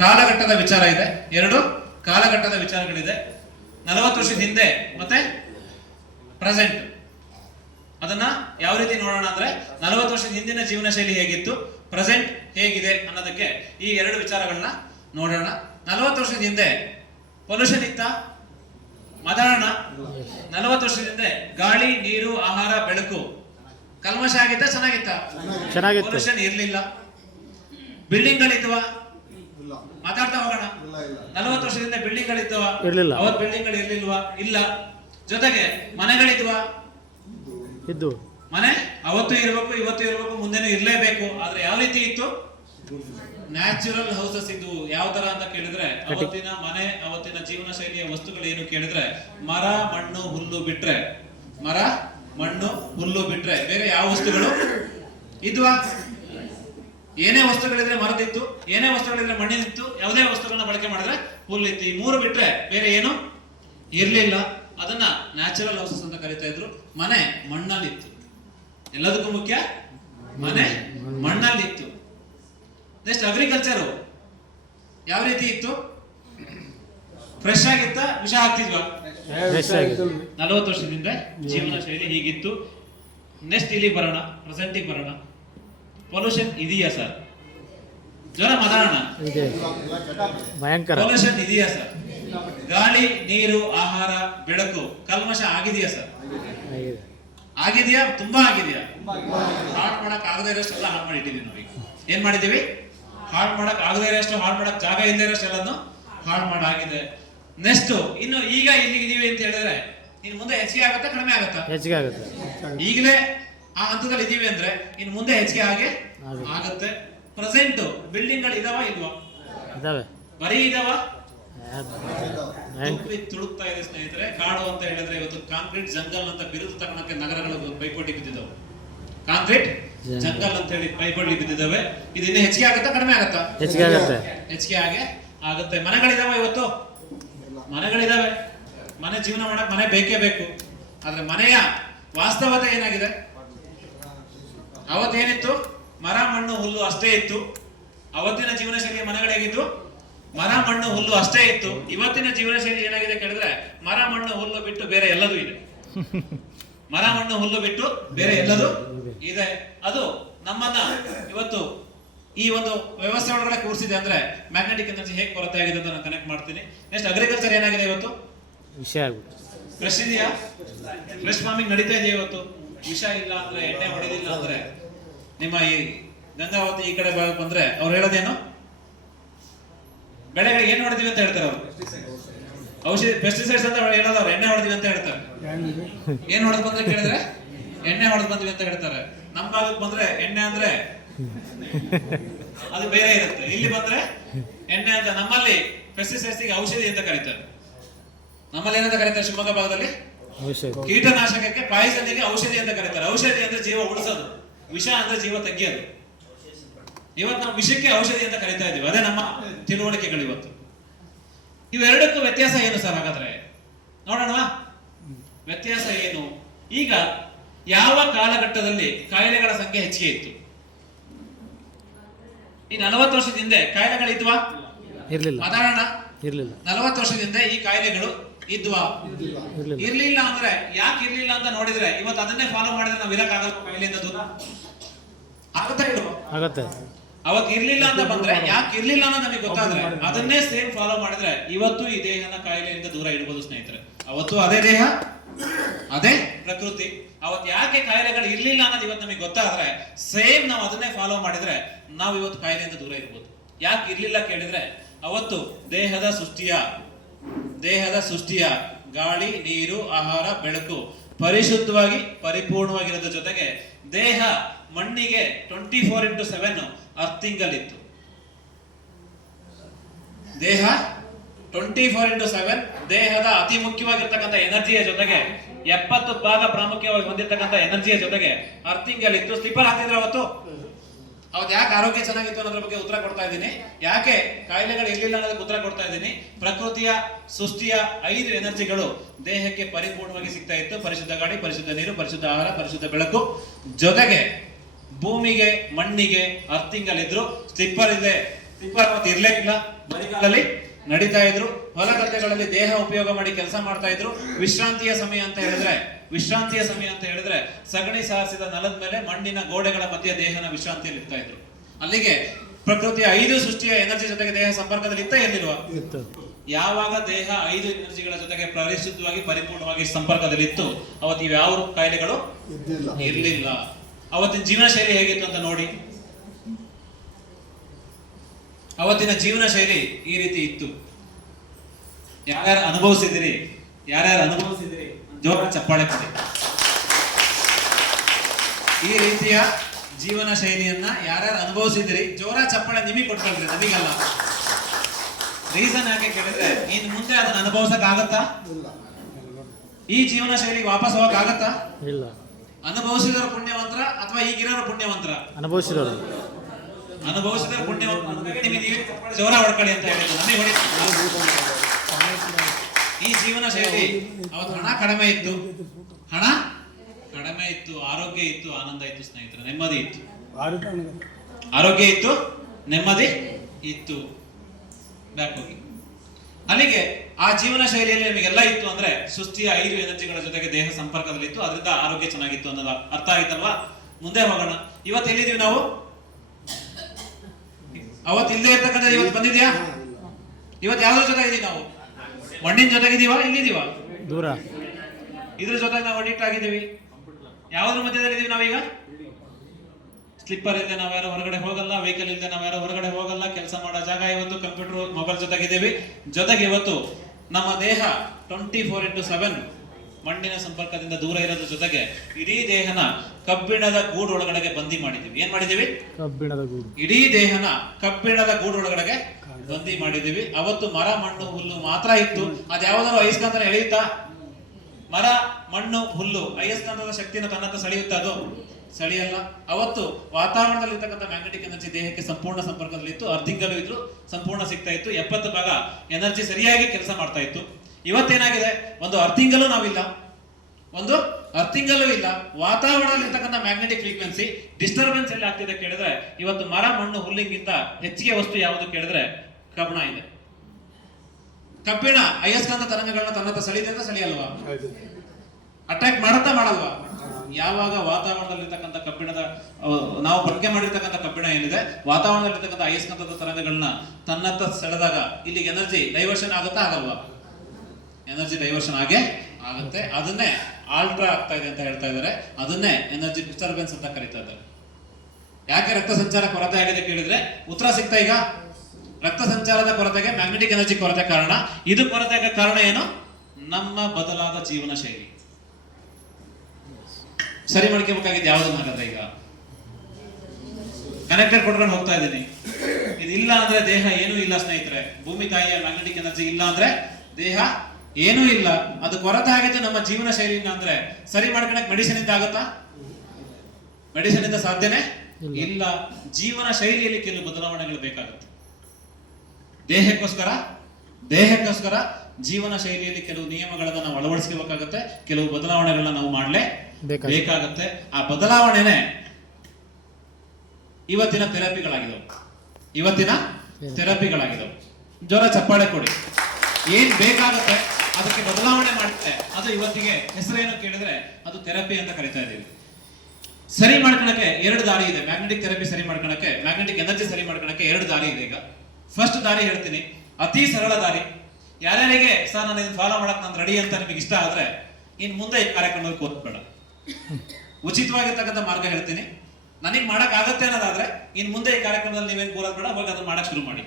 ಕಾಲಘಟ್ಟದ ವಿಚಾರ ಇದೆ, 2 ಕಾಲಘಟ್ಟದ ವಿಚಾರಗಳಿದೆ. 40 ವರ್ಷದ ಹಿಂದೆ ಮತ್ತೆ ಪ್ರೆಸೆಂಟ್. ಅದನ್ನ ಯಾವ ರೀತಿ ನೋಡೋಣ ಅಂದ್ರೆ 40 ವರ್ಷದ ಹಿಂದಿನ ಜೀವನ ಶೈಲಿ ಹೇಗಿತ್ತು, ಪ್ರೆಸೆಂಟ್ ಹೇಗಿದೆ ಅನ್ನೋದಕ್ಕೆ ಈ 2 ವಿಚಾರಗಳನ್ನ ನೋಡೋಣ. 40 ವರ್ಷದ ಹಿಂದೆ ಪೊಲ್ಯೂಷನ್ ಇತ್ತ ಮಾತಾಡೋಣ. 40 ವರ್ಷದ ಹಿಂದೆ ಗಾಳಿ, ನೀರು, ಆಹಾರ, ಬೆಳಕು ಕಲ್ಮಶ ಆಗಿತ್ತ, ಚೆನ್ನಾಗಿತ್ತ? ಪೊಲ್ಯೂಷನ್ ಇರ್ಲಿಲ್ಲ. ಬಿಲ್ಡಿಂಗ್ ಗಳಿದ್ವ? ಮಾತಾಡ್ತಾ ಹೋಗೋಣ. 40 ವರ್ಷದಿಂದ ಬಿಲ್ಡಿಂಗ್ ಗಳಿದ್ವ? ಅವತ್ತು ಬಿಲ್ಡಿಂಗ್ ಗಳು ಇರ್ಲಿಲ್ವಾ? ಇಲ್ಲ. ಜೊತೆಗೆ ಮನೆಗಳಿದ್ವ? ಇದ್ದು. ಮನೆ ಅವತ್ತು ಇರಬೇಕು, ಇವತ್ತು ಇರಬೇಕು, ಮುಂದೆನೂ ಇರ್ಲೇಬೇಕು. ಆದ್ರೆ ಯಾವ ರೀತಿ ಇತ್ತು? ನ್ಯಾಚುರಲ್ ಹೌಸಸ್ ಇದ್ವು. ಯಾವ ತರ ಅಂತ ಕೇಳಿದ್ರೆ, ಅವತ್ತಿನ ಮನೆ, ಅವತ್ತಿನ ಜೀವನ ಶೈಲಿಯ ವಸ್ತುಗಳು ಏನು ಕೇಳಿದ್ರೆ, ಮರ, ಮಣ್ಣು, ಹುಲ್ಲು ಬಿಟ್ರೆ, ಮರ, ಮಣ್ಣು, ಹುಲ್ಲು ಬಿಟ್ರೆ ಬೇರೆ ಯಾವ ವಸ್ತುಗಳು ಇದ್ವಾ? ಏನೇ ವಸ್ತುಗಳಿದ್ರೆ ಮರದಿತ್ತು, ಏನೇ ವಸ್ತುಗಳಿದ್ರೆ ಮಣ್ಣಿನಿತ್ತು, ಯಾವುದೇ ವಸ್ತುಗಳನ್ನ ಬಳಕೆ ಮಾಡಿದ್ರೆ ಹುಲ್ಲಿತ್ತು. ಈ 3 ಬಿಟ್ರೆ ಬೇರೆ ಏನು ಇರ್ಲಿಲ್ಲ. ಅದನ್ನ ನ್ಯಾಚುರಲ್ ಹೌಸಸ್ ಅಂತ ಕರಿತಾ ಇದ್ರು. ಮನೆ ಮಣ್ಣಲ್ಲಿತ್ತು. ಎಲ್ಲದಕ್ಕೂ ಮುಖ್ಯ ಮನೆ ಮಣ್ಣಲ್ಲಿತ್ತು. ನೆಕ್ಸ್ಟ್ ಅಗ್ರಿಕಲ್ಚರ್ ಯಾವ ರೀತಿ ಇತ್ತು? ಫ್ರೆಶ್ ಆಗಿತ್ತ, ವಿಷ ಹಾಕ್ತಿದ್ವಾ? 40 ವರ್ಷದಿಂದ ಜೀವನ ಶೈಲಿ ಹೀಗಿತ್ತು. ನೆಕ್ಸ್ಟ್ ಇಲ್ಲಿ ಬರೋಣ, ಪ್ರೆಸೆಂಟಿಗೆ ಬರೋಣ. ಪೊಲ್ಯೂಷನ್ ಇದೆಯಾ ಸರ್? ಜ್ವರ ಮಾತಾಡೋಣ. ಪೊಲ್ಯೂಷನ್ ಇದೆಯಾ ಸರ್? ಗಾಳಿ, ನೀರು, ಆಹಾರ, ಬೆಳಕು ಕಲ್ಮಶ ಆಗಿದೆಯಾ ಸರ್? ಆಗಿದೆಯಾ? ತುಂಬಾ ಆಗಿದೆಯಾ? ಹಾಳು ಮಾಡಕ್ ಆಗದೇ ಇರೋಷ್ಟೆಲ್ಲ ಹಾಳು ಮಾಡಿಟ್ಟಿದೀವಿ ನಾವೀಗ. ಏನ್ ಮಾಡಿದೀವಿ? ಹಾಳು ಮಾಡಕ್ ಆಗದೇ ಇರೋಷ್ಟು, ಹಾಳು ಮಾಡಕ್ ಜಾಗ ಇಲ್ಲದೆ ಇರೋಷ್ಟು ಎಲ್ಲಾನು ಹಾಳು ಮಾಡಾಗಿದೆ. ನೆಕ್ಸ್ಟ್ ಇನ್ನು ಈಗ ಇಲ್ಲಿದ್ದೀವಿ ಅಂತ ಹೇಳಿದ್ರೆ ಇನ್ನು ಮುಂದೆ ಹೆಚ್ಚಿಗೆ ಆಗುತ್ತಾ, ಕಡಿಮೆ ಆಗುತ್ತಾ? ಹೆಚ್ಚಿಗೆ ಆಗುತ್ತೆ. ಈಗಲೇ ಆ ಹಂತದಲ್ಲಿ ಇದೀವಿ ಅಂದ್ರೆ ಇನ್ನು ಮುಂದೆ ಹೆಚ್ಚಿಗೆ ಆಗುತ್ತೆ. ಪ್ರೆಸೆಂಟ್ ಬಿಲ್ಡಿಂಗ್ ಗಳು ಇದಾವ ಇಲ್ವಾ? ಇದಾವೆ. ಬರೀ ಇದಾವ? ತುಳುಕ್ತಾ ಇದೆ ಸ್ನೇಹಿತರೆ. ಕಾಡು ಅಂತ ಹೇಳಿದ್ರೆ ಇವತ್ತು ಕಾಂಕ್ರೀಟ್ ಜಂಗಲ್ ಅಂತ ಬಿರುದು ತಗೊಳಕ್ಕೆ ನಗರಗಳು ಪೈಪೋಟಿ ಬಿದ್ದಿದ್ದಾವೆ. ಕಾಂಕ್ರೀಟ್ ಜಂಗಲ್ ಅಂತ ಹೇಳಿ ಪೈಪೋಟಿ ಬಿದ್ದಿದ್ದಾವೆ. ಇದು ಇನ್ನೂ ಹೆಚ್ಚಿಗೆ ಆಗುತ್ತಾ, ಕಡಿಮೆ ಆಗುತ್ತಾ? ಹೆಚ್ಚಿಗೆ ಆಗುತ್ತೆ. ಹೆಚ್ಚಿಗೆ ಆಗುತ್ತೆ. ಮನೆಗಳಿದಾವೆ ಇವತ್ತು? ಮನೆಗಳಿದಾವೆ. ಮನೆ ಜೀವನ ಮಾಡಕ್ ಮನೆ ಬೇಕೇ ಬೇಕು. ಆದ್ರೆ ಮನೆಯ ವಾಸ್ತವತೆ ಏನಾಗಿದೆ? ಅವತ್ತೇನಿತ್ತು? ಮರ, ಮಣ್ಣು, ಹುಲ್ಲು ಅಷ್ಟೇ ಇತ್ತು. ಅವತ್ತಿನ ಜೀವನ ಶೈಲಿಯ ಮನೆಗಳು ಹೇಗಿತ್ತು? ಮರ, ಮಣ್ಣು, ಹುಲ್ಲು ಅಷ್ಟೇ ಇತ್ತು. ಇವತ್ತಿನ ಜೀವನ ಶೈಲಿ ಏನಾಗಿದೆ ಕೇಳಿದ್ರೆ, ಮರ, ಮಣ್ಣು, ಹುಲ್ಲು ಬಿಟ್ಟು ಬೇರೆ ಎಲ್ಲದೂ ಇದೆ. ಮರ, ಮಣ್ಣು, ಹುಲ್ಲು ಬಿಟ್ಟು ಬೇರೆ ಎಲ್ಲದೂ ಇದೆ. ಅದು ನಮ್ಮನ್ನ ಇವತ್ತು ಈ ಒಂದು ವ್ಯವಸ್ಥೆ ಒಳಗಡೆ ಕೂರಿಸಿದೆ. ಅಂದ್ರೆ ಮ್ಯಾಗ್ನೆಟಿಕ್ ಎನರ್ಜಿ ಹೇಗೆ ಕೊರತೆ ಆಗಿದೆ ಅಂತ ನಾನು ಕನೆಕ್ಟ್ ಮಾಡ್ತೀನಿ. ನೆಕ್ಸ್ಟ್ ಅಗ್ರಿಕಲ್ಚರ್ ಏನಾಗಿದೆ ಇವತ್ತು? ವಿಷಯ ಫ್ರೆಶ್ ಇದೆಯಾ? ಫ್ರೆಶ್ ಫಾರ್ಮಿಂಗ್ ನಡೀತಾ ಇದೆಯಾ ಇವತ್ತು? ವಿಷ ಇಲ್ಲ ಅಂದ್ರೆ, ಎಣ್ಣೆ ಹೊಡೆದಿಲ್ಲ ಅಂದ್ರೆ, ನಿಮ್ಮ ಈ ಗಂಗಾವತಿ ಈ ಕಡೆ ಭಾಗಕ್ಕೆ ಬಂದ್ರೆ ಅವ್ರು ಹೇಳೋದೇನು? ಬೆಳೆಗಳಿಗೆ ಏನ್ ಹೊಡೆದಿವಿ ಅಂತ ಹೇಳ್ತಾರೆ ಅವರು? ಔಷಧಿ, ಪೆಸ್ಟಿಸೈಡ್ಸ್ ಅಂತ ಹೇಳೋದು ಅವ್ರು. ಎಣ್ಣೆ ಹೊಡೆದಿವಿ ಅಂತ ಹೇಳ್ತಾರೆ. ಏನ್ ಹೊಡೆದ್ ಬಂದ್ರೆ ಕೇಳಿದ್ರೆ ಎಣ್ಣೆ ಹೊಡೆದ್ ಬಂದ್ವಿ ಅಂತ ಹೇಳ್ತಾರೆ. ನಮ್ಮ ಭಾಗಕ್ಕೆ ಬಂದ್ರೆ ಎಣ್ಣೆ ಅಂದ್ರೆ ಅದು ಬೇರೆ ಇರುತ್ತೆ. ಇಲ್ಲಿ ಬಂದ್ರೆ ಎಣ್ಣೆ ಅಂತ. ನಮ್ಮಲ್ಲಿ ಪೆಸ್ಟಿಸೈಡ್ಸ್ ಗೆ ಔಷಧಿ ಅಂತ ಕರೀತಾರೆ. ನಮ್ಮಲ್ಲಿ ಏನಂತ ಕರೀತಾರೆ? ಶಿವಮೊಗ್ಗ ಭಾಗದಲ್ಲಿ ಕೀಟನಾಶಕಕ್ಕೆ, ಪಾಯ್ಸನ್ಗೆ ಔಷಧಿ ಅಂತ ಕರೀತಾರೆ. ಔಷಧಿ ಅಂದ್ರೆ ಜೀವ ಉಳಿಸೋದು, ವಿಷ ಅಂದ್ರೆ ಜೀವ ತೆಗಿಯೋದು. ಇವತ್ತು ನಾವು ವಿಷಕ್ಕೆ ಔಷಧಿ ಅಂತ ಕರೀತಾ ಇದೀವಿ. ಅದೇ ನಮ್ಮ ತಿಳುವಳಿಕೆಗಳು ಇವತ್ತು. ಇವೆರಡಕ್ಕೂ ವ್ಯತ್ಯಾಸ ಏನು ಸರ್ ಹಾಗಾದ್ರೆ? ನೋಡೋಣವಾ ವ್ಯತ್ಯಾಸ ಏನು? ಈಗ ಯಾವ ಕಾಲಘಟ್ಟದಲ್ಲಿ ಕಾಯಿಲೆಗಳ ಸಂಖ್ಯೆ ಹೆಚ್ಚಿಗೆ ಇತ್ತು? ಈ 40 ವರ್ಷದ ಹಿಂದೆ ಕಾಯಿಲೆಗಳಿದ್ವಾ? ಇರ್ಲಿಲ್ಲ. ಮಾತಾಡೋಣ. ಇರ್ಲಿಲ್ಲ. 40 ವರ್ಷದಿಂದ ಈ ಕಾಯಿಲೆಗಳು ಇದ್ವಾ? ಇರ್ಲಿಲ್ಲ. ಅಂದ್ರೆ ಯಾಕೆ ಇರ್ಲಿಲ್ಲ ಅಂತ ನೋಡಿದ್ರೆ, ಇವತ್ತು ಅದನ್ನೇ ಫಾಲೋ ಮಾಡಿದ್ರೆ ನಾವು ಇರಕ್ಕಾಗಲ್ಲ ಕಾಯಿಲೆಯಿಂದ ದೂರ ಆಗುತ್ತಾ ಇಲ್ವಾ? ಆಗತ್ತೆ. ಅವತ್ತು ಇರ್ಲಿಲ್ಲ ಅಂತ ಬಂದ್ರೆ ಯಾಕೆ ಇರ್ಲಿಲ್ಲ ಅನ್ನೋದು ನಮಗೆ ಗೊತ್ತಾದ್ರೆ ಅದನ್ನೇ ಸೇಮ್ ಫಾಲೋ ಮಾಡಿದ್ರೆ ಇವತ್ತು ಈ ದೇಹನ ಕಾಯಿಲೆಯಿಂದ ದೂರ ಇಡಬಹುದು ಸ್ನೇಹಿತರೆ. ಅವತ್ತು ಅದೇ ದೇಹ, ಅದೇ ಪ್ರಕೃತಿ. ಅವತ್ತು ಯಾಕೆ ಕಾಯಿಲೆಗಳು ಇರ್ಲಿಲ್ಲ ಅನ್ನೋದು ಇವತ್ತು ನಮಗೆ ಗೊತ್ತಾದ್ರೆ ಸೇಮ್ ನಾವು ಅದನ್ನೇ ಫಾಲೋ ಮಾಡಿದ್ರೆ ನಾವು ಇವತ್ತು ಕಾಯಿಲೆಯಿಂದ ದೂರ ಇರ್ಬೋದು. ಯಾಕೆ ಇರ್ಲಿಲ್ಲ ಕೇಳಿದ್ರೆ, ಅವತ್ತು ದೇಹದ ಸೃಷ್ಟಿಯ ಗಾಳಿ, ನೀರು, ಆಹಾರ, ಬೆಳಕು ಪರಿಶುದ್ಧವಾಗಿ ಪರಿಪೂರ್ಣವಾಗಿರೋದ್ರ ಜೊತೆಗೆ ದೇಹ ಮಣ್ಣಿಗೆ 24x7 ಅರ್ಥಿಂಗ್ ಅಲ್ಲಿ ಇತ್ತು. ದೇಹ 24x7 ದೇಹದ ಅತಿ ಮುಖ್ಯವಾಗಿರ್ತಕ್ಕಂಥ ಎನರ್ಜಿಯ ಜೊತೆಗೆ 70 ಭಾಗ ಪ್ರಾಮುಖ್ಯವಾಗಿ ಹೊಂದಿರತಕ್ಕಂಥ ಎನರ್ಜಿಯ ಜೊತೆಗೆ ಅರ್ಥಿಂಗ್ ಅಲ್ಲಿ ಇತ್ತು. ಸ್ಲಿಪ್ಪರ್ ಹಾಕ್ತಿದ್ರೆ ಅವತ್ತು ಯಾಕೆ ಆರೋಗ್ಯ ಚೆನ್ನಾಗಿತ್ತು ಅನ್ನೋದ್ರ ಬಗ್ಗೆ ಉತ್ತರ ಕೊಡ್ತಾ ಇದ್ದೀನಿ. ಯಾಕೆ ಕಾಯಿಲೆಗಳು ಇರ್ಲಿಲ್ಲ ಅನ್ನೋದಕ್ಕೆ ಉತ್ತರ ಕೊಡ್ತಾ ಇದ್ದೀನಿ. ಪ್ರಕೃತಿಯ ಸೃಷ್ಟಿಯ 5 ಎನರ್ಜಿಗಳು ದೇಹಕ್ಕೆ ಪರಿಪೂರ್ಣವಾಗಿ ಸಿಗ್ತಾ ಇತ್ತು. ಪರಿಶುದ್ಧ ಗಾಳಿ, ಪರಿಶುದ್ಧ ನೀರು, ಪರಿಶುದ್ಧ ಆಹಾರ, ಪರಿಶುದ್ಧ ಬೆಳಕು. ಜೊತೆಗೆ ಭೂಮಿಗೆ, ಮಣ್ಣಿಗೆ ಅರ್ಥಿಂಗ್ ಅಲ್ಲಿ ಇದ್ರು. ಸ್ಲಿಪ್ಪರ್ ಇದೆ, ತಿಪ್ಪಾವತ್ತು ಇರ್ಲೇ ಇಲ್ಲ, ಬರಿಗಾಲಲ್ಲಿ ನಡೀತಾ ಇದ್ರು, ಹೊಲ ಗದ್ದೆಗಳಲ್ಲಿ ದೇಹ ಉಪಯೋಗ ಮಾಡಿ ಕೆಲಸ ಮಾಡ್ತಾ ಇದ್ರು. ವಿಶ್ರಾಂತಿಯ ಸಮಯ ಅಂತ ಹೇಳಿದ್ರೆ ಸಗಣಿ ಸಾರಿಸಿದ ನೆಲದ ಮೇಲೆ ಮಣ್ಣಿನ ಗೋಡೆಗಳ ಮಧ್ಯೆ ದೇಹನ ವಿಶ್ರಾಂತಿಯಲ್ಲಿ ಇರ್ತಾ ಇದ್ರು. ಅಲ್ಲಿಗೆ ಪ್ರಕೃತಿಯ 5 ಸೃಷ್ಟಿಯ ಎನರ್ಜಿ ಜೊತೆಗೆ ದೇಹ ಸಂಪರ್ಕದಲ್ಲಿ ಇರ್ಲಿಲ್ವಾ? ಯಾವಾಗ ದೇಹ 5 ಎನರ್ಜಿಗಳ ಜೊತೆಗೆ ಪರಿಶುದ್ಧವಾಗಿ ಪರಿಪೂರ್ಣವಾಗಿ ಸಂಪರ್ಕದಲ್ಲಿತ್ತು, ಅವತ್ತು ಇವ್ಯಾವ ಕಾಯಿಲೆಗಳು ಇರ್ಲಿಲ್ಲ. ಅವತ್ತಿನ ಜೀವನ ಶೈಲಿ ಹೇಗಿತ್ತು ಅಂತ ನೋಡಿ. ಅವತ್ತಿನ ಜೀವನ ಶೈಲಿ ಈ ರೀತಿ ಇತ್ತು. ಯಾರ್ಯಾರು ಅನುಭವಿಸಿದಿರಿ ಜೋರ ಚಪ್ಪಾಳೆ ಕೊಡಿ. ಈ ರೀತಿಯ ಜೀವನ ಶೈಲಿಯನ್ನ ಯಾರ್ಯಾರು ಅನುಭವಿಸಿದಿರಿ ಜೋರ ಚಪ್ಪಾಳೆ ನಿಮಗೆ ಕೊಟ್ಕೊಳ್ರಿ, ನಮಗಲ್ಲ. ರೀಸನ್ ಯಾಕೆ ಕೇಳಿದ್ರೆ, ಇನ್ ಮುಂದೆ ಅದನ್ನ ಅನುಭವಿಸಕ್ ಆಗತ್ತಾ? ಈ ಜೀವನ ಶೈಲಿಗೆ ವಾಪಸ್ ಹೋಗಕ್ ಆಗತ್ತಾ? ಇಲ್ಲ. ಅನುಭವಿಸಿದವರು ಪುಣ್ಯವಂತರ ಅಥವಾ ಈಗಿರೋರು ಪುಣ್ಯವಂತರ? ಅನುಭವಿಸಿದವರು ಪುಣ್ಯವಂತರ. ನಿಮಗೆ ಜೋರ ಹೊಡ್ಕೊಳ್ಳಿ ಅಂತ ಹೇಳಿದ್ರು, ನಮಗೆ ಹೊಡಿ. ಈ ಜೀವನ ಶೈಲಿ ಅವತ್ತು ಹಣ ಕಡಿಮೆ ಇತ್ತು, ಆರೋಗ್ಯ ಇತ್ತು, ಆನಂದ ಇತ್ತು, ಸ್ನೇಹಿತರೆ ನೆಮ್ಮದಿ ಇತ್ತು. ಆರೋಗ್ಯ ಇತ್ತು, ನೆಮ್ಮದಿ ಇತ್ತು. ಬ್ಯಾಕ್ ಹೋಗಿ. ಅಲ್ಲಿಗೆ ಆ ಜೀವನ ಶೈಲಿಯಲ್ಲಿ ನಿಮಗೆಲ್ಲ ಇತ್ತು ಅಂದ್ರೆ ಸೃಷ್ಟಿಯ 5 ಎನರ್ಜಿಗಳ ಜೊತೆಗೆ ದೇಹ ಸಂಪರ್ಕದಲ್ಲಿತ್ತು, ಅದರಿಂದ ಆರೋಗ್ಯ ಚೆನ್ನಾಗಿತ್ತು ಅನ್ನೋದು ಅರ್ಥ ಆಯ್ತಲ್ವಾ? ಮುಂದೆ ಹೋಗೋಣ. ಇವತ್ತು ಎಲ್ಲಿದೀವಿ ನಾವು? ಅವತ್ತು ಇಲ್ಲದೆ ಇರ್ತಕ್ಕಂಥ ಇವತ್ತು ಬಂದಿದ್ಯಾ? ಇವತ್ತು ಯಾವ್ದ್ರ ಜೊತೆಗಿದೀವಿ ನಾವು? ಮಣ್ಣಿನ ಜೊತೆಗಿದೀವಾ? ಇಲ್ಲಿದೀವ? ದೂರ. ಇದ್ರ ಜೊತೆಗೆ ನಾವು ಅಡಿಕ್ಟ್ ಆಗಿದ್ದೀವಿ. ಯಾವ್ದ್ರ ಮಧ್ಯದಲ್ಲಿ ಇದೀವಿ ನಾವೀಗ? ಸ್ಲಿಪ್ಪರ್ ಇಲ್ಲದೆ ನಾವ್ಯಾರು ಹೊರಗಡೆ ಹೋಗಲ್ಲ, ವೆಹಿಕಲ್ ಇಲ್ಲದೆ ನಾವ್ಯಾರು ಹೊರಗಡೆ ಹೋಗಲ್ಲ, ಕೆಲಸ ಮಾಡೋ ಜಾಗ ಇವತ್ತು ಕಂಪ್ಯೂಟರ್ ಮೊಬೈಲ್ ಜೊತೆಗಿದ್ದೀವಿ. ಜೊತೆಗೆ ಇವತ್ತು ನಮ್ಮ ದೇಹ 24x7 ಮಣ್ಣಿನ ಸಂಪರ್ಕದಿಂದ ದೂರ ಇರೋದ್ರ ಜೊತೆಗೆ ಇಡೀ ದೇಹನ ಕಬ್ಬಿಣದ ಗೂಡು ಒಳಗಡೆಗೆ ಬಂದಿ ಮಾಡಿದೀವಿ. ಏನ್ ಮಾಡಿದೀವಿ? ಕಬ್ಬಿಣದ ಗೂಡು. ಇಡೀ ದೇಹನ ಕಬ್ಬಿಣದ ಗೂಡು ಒಳಗಡೆಗೆ ಬಂದಿ ಮಾಡಿದೀವಿ. ಅವತ್ತು ಮರ, ಮಣ್ಣು, ಹುಲ್ಲು ಮಾತ್ರ ಇತ್ತು. ಅದ್ಯಾವುದಾದ್ರು ಅಯಸ್ಕಾಂತನ ಎಳೆಯುತ್ತಾ? ಮರ, ಮಣ್ಣು, ಹುಲ್ಲು ಅಯಸ್ಕಾಂತದ ಶಕ್ತಿಯನ್ನು ತನ್ನತ್ತ ಸೆಳೆಯುತ್ತಾ? ಅದು ಸೆಳೆಯಲ್ಲ. ಅವತ್ತು ವಾತಾವರಣದಲ್ಲಿ ಇರ್ತಕ್ಕಂಥ ಮ್ಯಾಗ್ನೆಟಿಕ್ ಎನರ್ಜಿ ದೇಹಕ್ಕೆ ಸಂಪೂರ್ಣ ಸಂಪರ್ಕದಲ್ಲಿತ್ತು. ಅರ್ಧಿಂಗಲು ಇದ್ರು, ಸಂಪೂರ್ಣ ಸಿಗ್ತಾ ಇತ್ತು. 70 ಭಾಗ ಎನರ್ಜಿ ಸರಿಯಾಗಿ ಕೆಲಸ ಮಾಡ್ತಾ ಇತ್ತು. ಇವತ್ತೇನಾಗಿದೆ? ಒಂದು ಅರ್ಧಿಂಗಲು ನಾವಿಲ್ಲ, ಒಂದು ಅರ್ಧಿಂಗಲು ಇಲ್ಲ. ವಾತಾವರಣದಲ್ಲಿ ಇರ್ತಕ್ಕಂಥ ಮ್ಯಾಗ್ನೆಟಿಕ್ ಫ್ರೀಕ್ವೆನ್ಸಿ ಡಿಸ್ಟರ್ಬೆನ್ಸ್ ಎಲ್ಲಿ ಆಗ್ತಿದೆ ಕೇಳಿದ್ರೆ, ಇವತ್ತು ಮರ, ಮಣ್ಣು, ಹುಲ್ಲಿಗಿಂತ ಹೆಚ್ಚಿಗೆ ವಸ್ತು ಯಾವುದು ಕೇಳಿದ್ರೆ ಕಬ್ಬಿಣ ಇದೆ. ಕಬ್ಬಿಣ ಅಯಸ್ಕಾಂತ ತರಂಗಗಳನ್ನ ತನ್ನತ್ತ ಸೆಳೀತಂತ ಸೆಳೆಯಲ್ವಾ? ಅಟ್ಯಾಕ್ ಮಾಡತ್ತಾ ಮಾಡಲ್ವಾ? ಯಾವಾಗ ವಾತಾವರಣದಲ್ಲಿರ್ತಕ್ಕಂಥ ಕಬ್ಬಿಣದ ನಾವು ಬಳಕೆ ಮಾಡಿರ್ತಕ್ಕಂಥ ಕಬ್ಬಿಣ ಏನಿದೆ, ವಾತಾವರಣದಲ್ಲಿರ್ತಕ್ಕಂಥ ಅಯಸ್ಕಾಂತದ ತರಂಗಗಳನ್ನ ತನ್ನತ್ತ ಸೆಳೆದಾಗ ಇಲ್ಲಿಗೆ ಎನರ್ಜಿ ಡೈವರ್ಷನ್ ಆಗುತ್ತಾ ಆಗಲ್ವಾ? ಎನರ್ಜಿ ಡೈವರ್ಷನ್ ಆಗೇ ಆಗುತ್ತೆ. ಅದನ್ನೇ ಆಲ್ಟ್ರಾ ಆಗ್ತಾ ಇದೆ ಅಂತ ಹೇಳ್ತಾ ಇದ್ದಾರೆ. ಅದನ್ನೇ ಎನರ್ಜಿ ಡಿಸ್ಟರ್ಬೆನ್ಸ್ ಅಂತ ಕರೀತಾ ಇದ್ದಾರೆ. ಯಾಕೆ ರಕ್ತ ಸಂಚಾರ ಕೊರತೆ ಆಗಿದೆ ಕೇಳಿದ್ರೆ ಉತ್ತರ ಸಿಗ್ತಾ. ಈಗ ರಕ್ತ ಸಂಚಾರದ ಕೊರತೆಗೆ ಮ್ಯಾಗ್ನೆಟಿಕ್ ಎನರ್ಜಿ ಕೊರತೆ ಕಾರಣ. ಇದು ಕೊರತೆಗೆ ಕಾರಣ ಏನು? ನಮ್ಮ ಬದಲಾದ ಜೀವನ ಶೈಲಿ. ಸರಿ ಮಾಡ್ಕೋಬೇಕಾಗಿದ್ದು ಯಾವುದನ್ನಾಗತ್ತೆ? ಈಗ ಕನೆಕ್ಟೆಡ್ ಕೊಟ್ಕೊಂಡು ಹೋಗ್ತಾ ಇದ್ದೀನಿ. ಇದಿಲ್ಲ ಅಂದ್ರೆ ದೇಹ ಏನೂ ಇಲ್ಲ ಸ್ನೇಹಿತರೆ. ಭೂಮಿ ತಾಯಿಯ ಮ್ಯಾಗ್ನೆಟಿಕ್ ಎನರ್ಜಿ ಇಲ್ಲ ಅಂದ್ರೆ ದೇಹ ಏನೂ ಇಲ್ಲ. ಅದು ಕೊರತೆ ಆಗಿದ್ದು ನಮ್ಮ ಜೀವನ ಶೈಲಿಯಿಂದ. ಅಂದ್ರೆ ಸರಿ ಮಾಡ್ಕೊಳಕ್ ಮೆಡಿಸಿನ್ ಇಂದ ಆಗುತ್ತಾ? ಮೆಡಿಸಿನ್ ಇಂದ ಸಾಧ್ಯನೇ ಇಲ್ಲ. ಜೀವನ ಶೈಲಿಯಲ್ಲಿ ಕೆಲವು ಬದಲಾವಣೆಗಳು ಬೇಕಾಗುತ್ತೆ. ದೇಹಕ್ಕೋಸ್ಕರ ಜೀವನ ಶೈಲಿಯಲ್ಲಿ ಕೆಲವು ನಿಯಮಗಳನ್ನ ನಾವು ಅಳವಡಿಸ್ಕೋಬೇಕಾಗತ್ತೆ. ಕೆಲವು ಬದಲಾವಣೆಗಳನ್ನ ನಾವು ಮಾಡಲೇ ಬೇಕಾಗತ್ತೆ. ಆ ಬದಲಾವಣೆನೆ ಇವತ್ತಿನ ಥೆರಪಿಗಳಾಗಿದವು. ಜೋರ ಚಪ್ಪಾಳೆ ಕೊಡಿ. ಏನ್ ಬೇಕಾಗುತ್ತೆ ಅದಕ್ಕೆ ಬದಲಾವಣೆ ಮಾಡುತ್ತೆ. ಅದು ಇವತ್ತಿಗೆ ಹೆಸರೇನು ಕೇಳಿದ್ರೆ ಅದು ಥೆರಪಿ ಅಂತ ಕರಿತಾ ಇದ್ದೀವಿ. ಸರಿ ಮಾಡ್ಕೊಳಕ್ಕೆ 2 ದಾರಿ ಇದೆ. ಮ್ಯಾಗ್ನೆಟಿಕ್ ಥೆರಪಿ ಸರಿ ಮಾಡ್ಕೊಳಕ್ಕೆ, ಮ್ಯಾಗ್ನೆಟಿಕ್ ಎನರ್ಜಿ ಸರಿ ಮಾಡ್ಕೊಳಕ್ಕೆ 2 ದಾರಿ ಇದೆ. ಈಗ ಫಸ್ಟ್ ದಾರಿ ಹೇಳ್ತೀನಿ, ಅತಿ ಸರಳ ದಾರಿ. ಯಾರ್ಯಾರಿಗೆ ಸರ್ ನಾನು ಇದನ್ನ ಫಾಲೋ ಮಾಡಕ್ ನಾನು ರೆಡಿ ಅಂತ ನಿಮಗೆ ಇಷ್ಟ ಆದ್ರೆ ಇನ್ ಮುಂದೆ ಈ ಕಾರ್ಯಕ್ರಮದಲ್ಲಿ ಕೂತ್ಬೇಡ. ಉಚಿತವಾಗಿರ್ತಕ್ಕಂಥ ಮಾರ್ಗ ಹೇಳ್ತೀನಿ. ನನಗೆ ಮಾಡಕ್ ಆಗತ್ತೆ ಅನ್ನೋದಾದ್ರೆ ಇನ್ ಮುಂದೆ ಈ ಕಾರ್ಯಕ್ರಮದಲ್ಲಿ ನೀವೇನು ಕೂರೋದ್ ಬೇಡ, ಹೋಗಿ ಅದನ್ನ ಮಾಡಕ್ ಶುರು ಮಾಡಿ.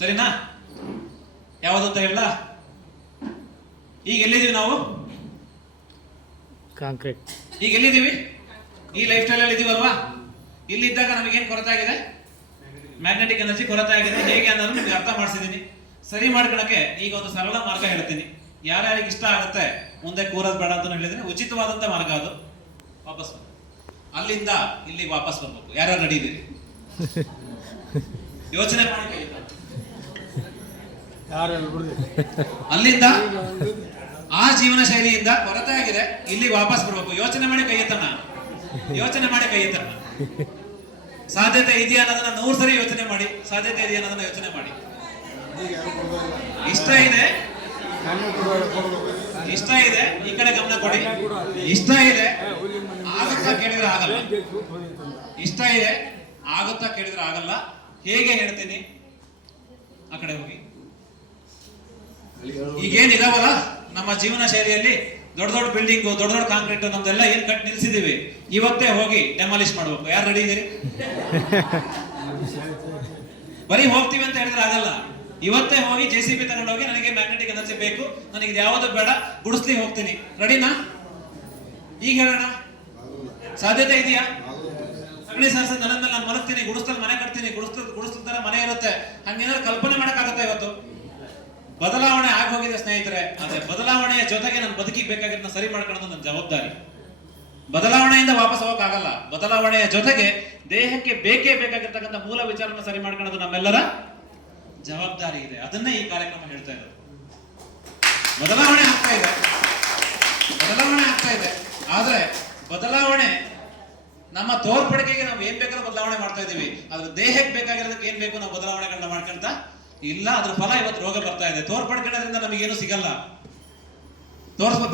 ಸರಿನಾ? ಯಾವುದು ಅಂತ ಹೇಳ? ಈಗ ಎಲ್ಲಿದೀವಿ ನಾವು? ಕಾಂಕ್ರೀಟ್. ಈಗ ಎಲ್ಲಿದ್ದೀವಿ? ಈ ಲೈಫ್ ಸ್ಟೈಲ್ ಅಲ್ಲಿ ಇದೀವಲ್ವಾ? ಇಲ್ಲಿದ್ದಾಗ ನಮಗೇನು ಕೊರತೆ ಆಗಿದೆ? ಮ್ಯಾಗ್ನೆಟಿಕ್ ಎನರ್ಜಿ ಕೊರತೆ ಆಗಿದೆ. ಹೇಗೆ ಅನ್ನೋದು ನಿಮ್ಗೆ ಅರ್ಥ ಮಾಡಿಸಿದೀನಿ. ಸರಿ ಮಾಡ್ಕೊಳಕ್ಕೆ ಈಗ ಒಂದು ಸರಳ ಮಾರ್ಗ ಹೇಳ್ತೀನಿ. ಯಾರ್ಯಾರಿಗೆ ಇಷ್ಟ ಆಗುತ್ತೆ ಮುಂದೆ ಕೂರೋದು ಬೇಡ ಅಂತ ಹೇಳಿದ್ರೆ ಉಚಿತವಾದಂತ ಮಾರ್ಗ ಅದು. ವಾಪಸ್ ಅಲ್ಲಿಂದ ಇಲ್ಲಿಗೆ ವಾಪಸ್ ಬರ್ಬೇಕು. ಯಾರ್ಯಾರು ರೆಡಿ ಇದೀರಿ? ಯೋಚನೆ ಮಾಡಿ. ಅಲ್ಲಿಂದ ಆ ಜೀವನ ಶೈಲಿಯಿಂದ ಕೊರತೆ ಆಗಿದೆ, ಇಲ್ಲಿಗೆ ವಾಪಸ್ ಬರ್ಬೇಕು. ಯೋಚನೆ ಮಾಡಿ ಕೈ ಎತ್ತಣ. ಸಾಧ್ಯತೆ ಇದೆಯಾ ಅನ್ನೋದನ್ನ 100 ಸರಿ ಯೋಚನೆ ಮಾಡಿ. ಸಾಧ್ಯತೆ ಇದೆಯಾ ಅನ್ನೋದನ್ನ ಯೋಚನೆ ಮಾಡಿ. ಇಷ್ಟ ಇದೆ, ಇಷ್ಟ ಇದೆ, ಈ ಕಡೆ ಗಮನ ಕೊಡಿ. ಇಷ್ಟ ಇದೆ, ಆಗುತ್ತಾ ಕೇಳಿದ್ರೆ ಆಗಲ್ಲ. ಇಷ್ಟ ಇದೆ, ಆಗುತ್ತಾ ಕೇಳಿದ್ರೆ ಆಗಲ್ಲ. ಹೇಗೆ ಹೇಳ್ತೀನಿ, ಆ ಕಡೆ ಹೋಗಿ. ಈಗೇನಿದಾವಲ್ಲ ನಮ್ಮ ಜೀವನ ಶೈಲಿಯಲ್ಲಿ ದೊಡ್ಡ ದೊಡ್ಡ ಬಿಲ್ಡಿಂಗು, ದೊಡ್ಡ ದೊಡ್ಡ ಕಾಂಕ್ರೀಟ್ ನಮ್ದೆಲ್ಲ ಏನ್ ಕಟ್ ನಿಲ್ಸಿದೀವಿ, ಇವತ್ತೇ ಹೋಗಿ ಡೆಮಾಲಿಷ್ ಮಾಡ್ಬೇಕು. ಯಾರು ರೆಡಿ ಇದೀರಿ? ಬರೀ ಹೋಗ್ತೀವಿ ಅಂತ ಹೇಳಿದ್ರೆ ಆಗಲ್ಲ. ಇವತ್ತೇ ಹೋಗಿ JCB ತಗೊಂಡೋಗಿ ನನಗೆ ಮ್ಯಾಗ್ನೆಟಿಕ್ ಎನರ್ಜಿ ಬೇಕು, ನನಗೆ ಇದು ಯಾವುದು ಬೇಡ, ಗುಡಿಸ್ಲಿ ಹೋಗ್ತೀನಿ. ರೆಡಿನಾ? ಈಗ ಹೇಳೋಣ. ಸಾಧ್ಯತೆ ಇದೆಯಾ? ಸಗಣಿ ಸಾರಿಸಿದ ನೆಲದ ಮೇಲೆ ನಾನು ಮಲಗ್ತೀನಿ, ಗುಡಿಸ್ತಲ್ಲಿ ಮನೆ ಕಟ್ತೀನಿ, ಗುಡಿಸ್ತರ ಮನೆ ಇರುತ್ತೆ. ಹಂಗೇನಾದ್ರು ಕಲ್ಪನೆ ಮಾಡಕ್ಕಾಗತ್ತಾ ಇವತ್ತು? ಬದಲಾವಣೆ ಆಗೋಗಿದೆ ಸ್ನೇಹಿತರೆ. ಅದೇ ಬದಲಾವಣೆಯ ಜೊತೆಗೆ ನಾನು ಬದುಕಿಬೇಕಾಗಿರೋದನ್ನ ಸರಿ ಮಾಡ್ಕೊಳ್ಳೋದು ನನ್ನ ಜವಾಬ್ದಾರಿ. ಬದಲಾವಣೆಯಿಂದ ವಾಪಸ್ ಹೋಗಕ್ಕಾಗಲ್ಲ. ಬದಲಾವಣೆಯ ಜೊತೆಗೆ ದೇಹಕ್ಕೆ ಬೇಕೇ ಬೇಕಾಗಿರ್ತಕ್ಕಂಥ ಮೂಲ ವಿಚಾರನ ಸರಿ ಮಾಡ್ಕೊಳ್ಳೋದು ನಮ್ಮೆಲ್ಲರ ಜವಾಬ್ದಾರಿ ಇದೆ. ಅದನ್ನೇ ಈ ಕಾರ್ಯಕ್ರಮ ಹೇಳ್ತಾ ಇರೋದು. ಬದಲಾವಣೆ ಆಗ್ತಾ ಇದೆ, ಬದಲಾವಣೆ ಆಗ್ತಾ ಇದೆ. ಆದ್ರೆ ಬದಲಾವಣೆ ನಮ್ಮ ತೋರ್ಪಡಿಕೆಗೆ ನಾವು ಏನ್ ಬೇಕಾದ್ರೂ ಬದಲಾವಣೆ ಮಾಡ್ತಾ ಇದೀವಿ. ಆದ್ರೆ ದೇಹಕ್ಕೆ ಬೇಕಾಗಿರೋದಕ್ಕೆ ಏನ್ ಬೇಕು ನಾವು ಬದಲಾವಣೆಗಳನ್ನ ಮಾಡ್ಕೊಂತ ಇಲ್ಲ. ಅದ್ರ ಫಲ ಇವತ್ತು ರೋಗ ಬರ್ತಾ ಇದೆ. ತೋರ್ಪಡ್ಕೊಳ್ಳೋದ್ರಿಂದ ನಮಗೇನು ಸಿಗಲ್ಲ,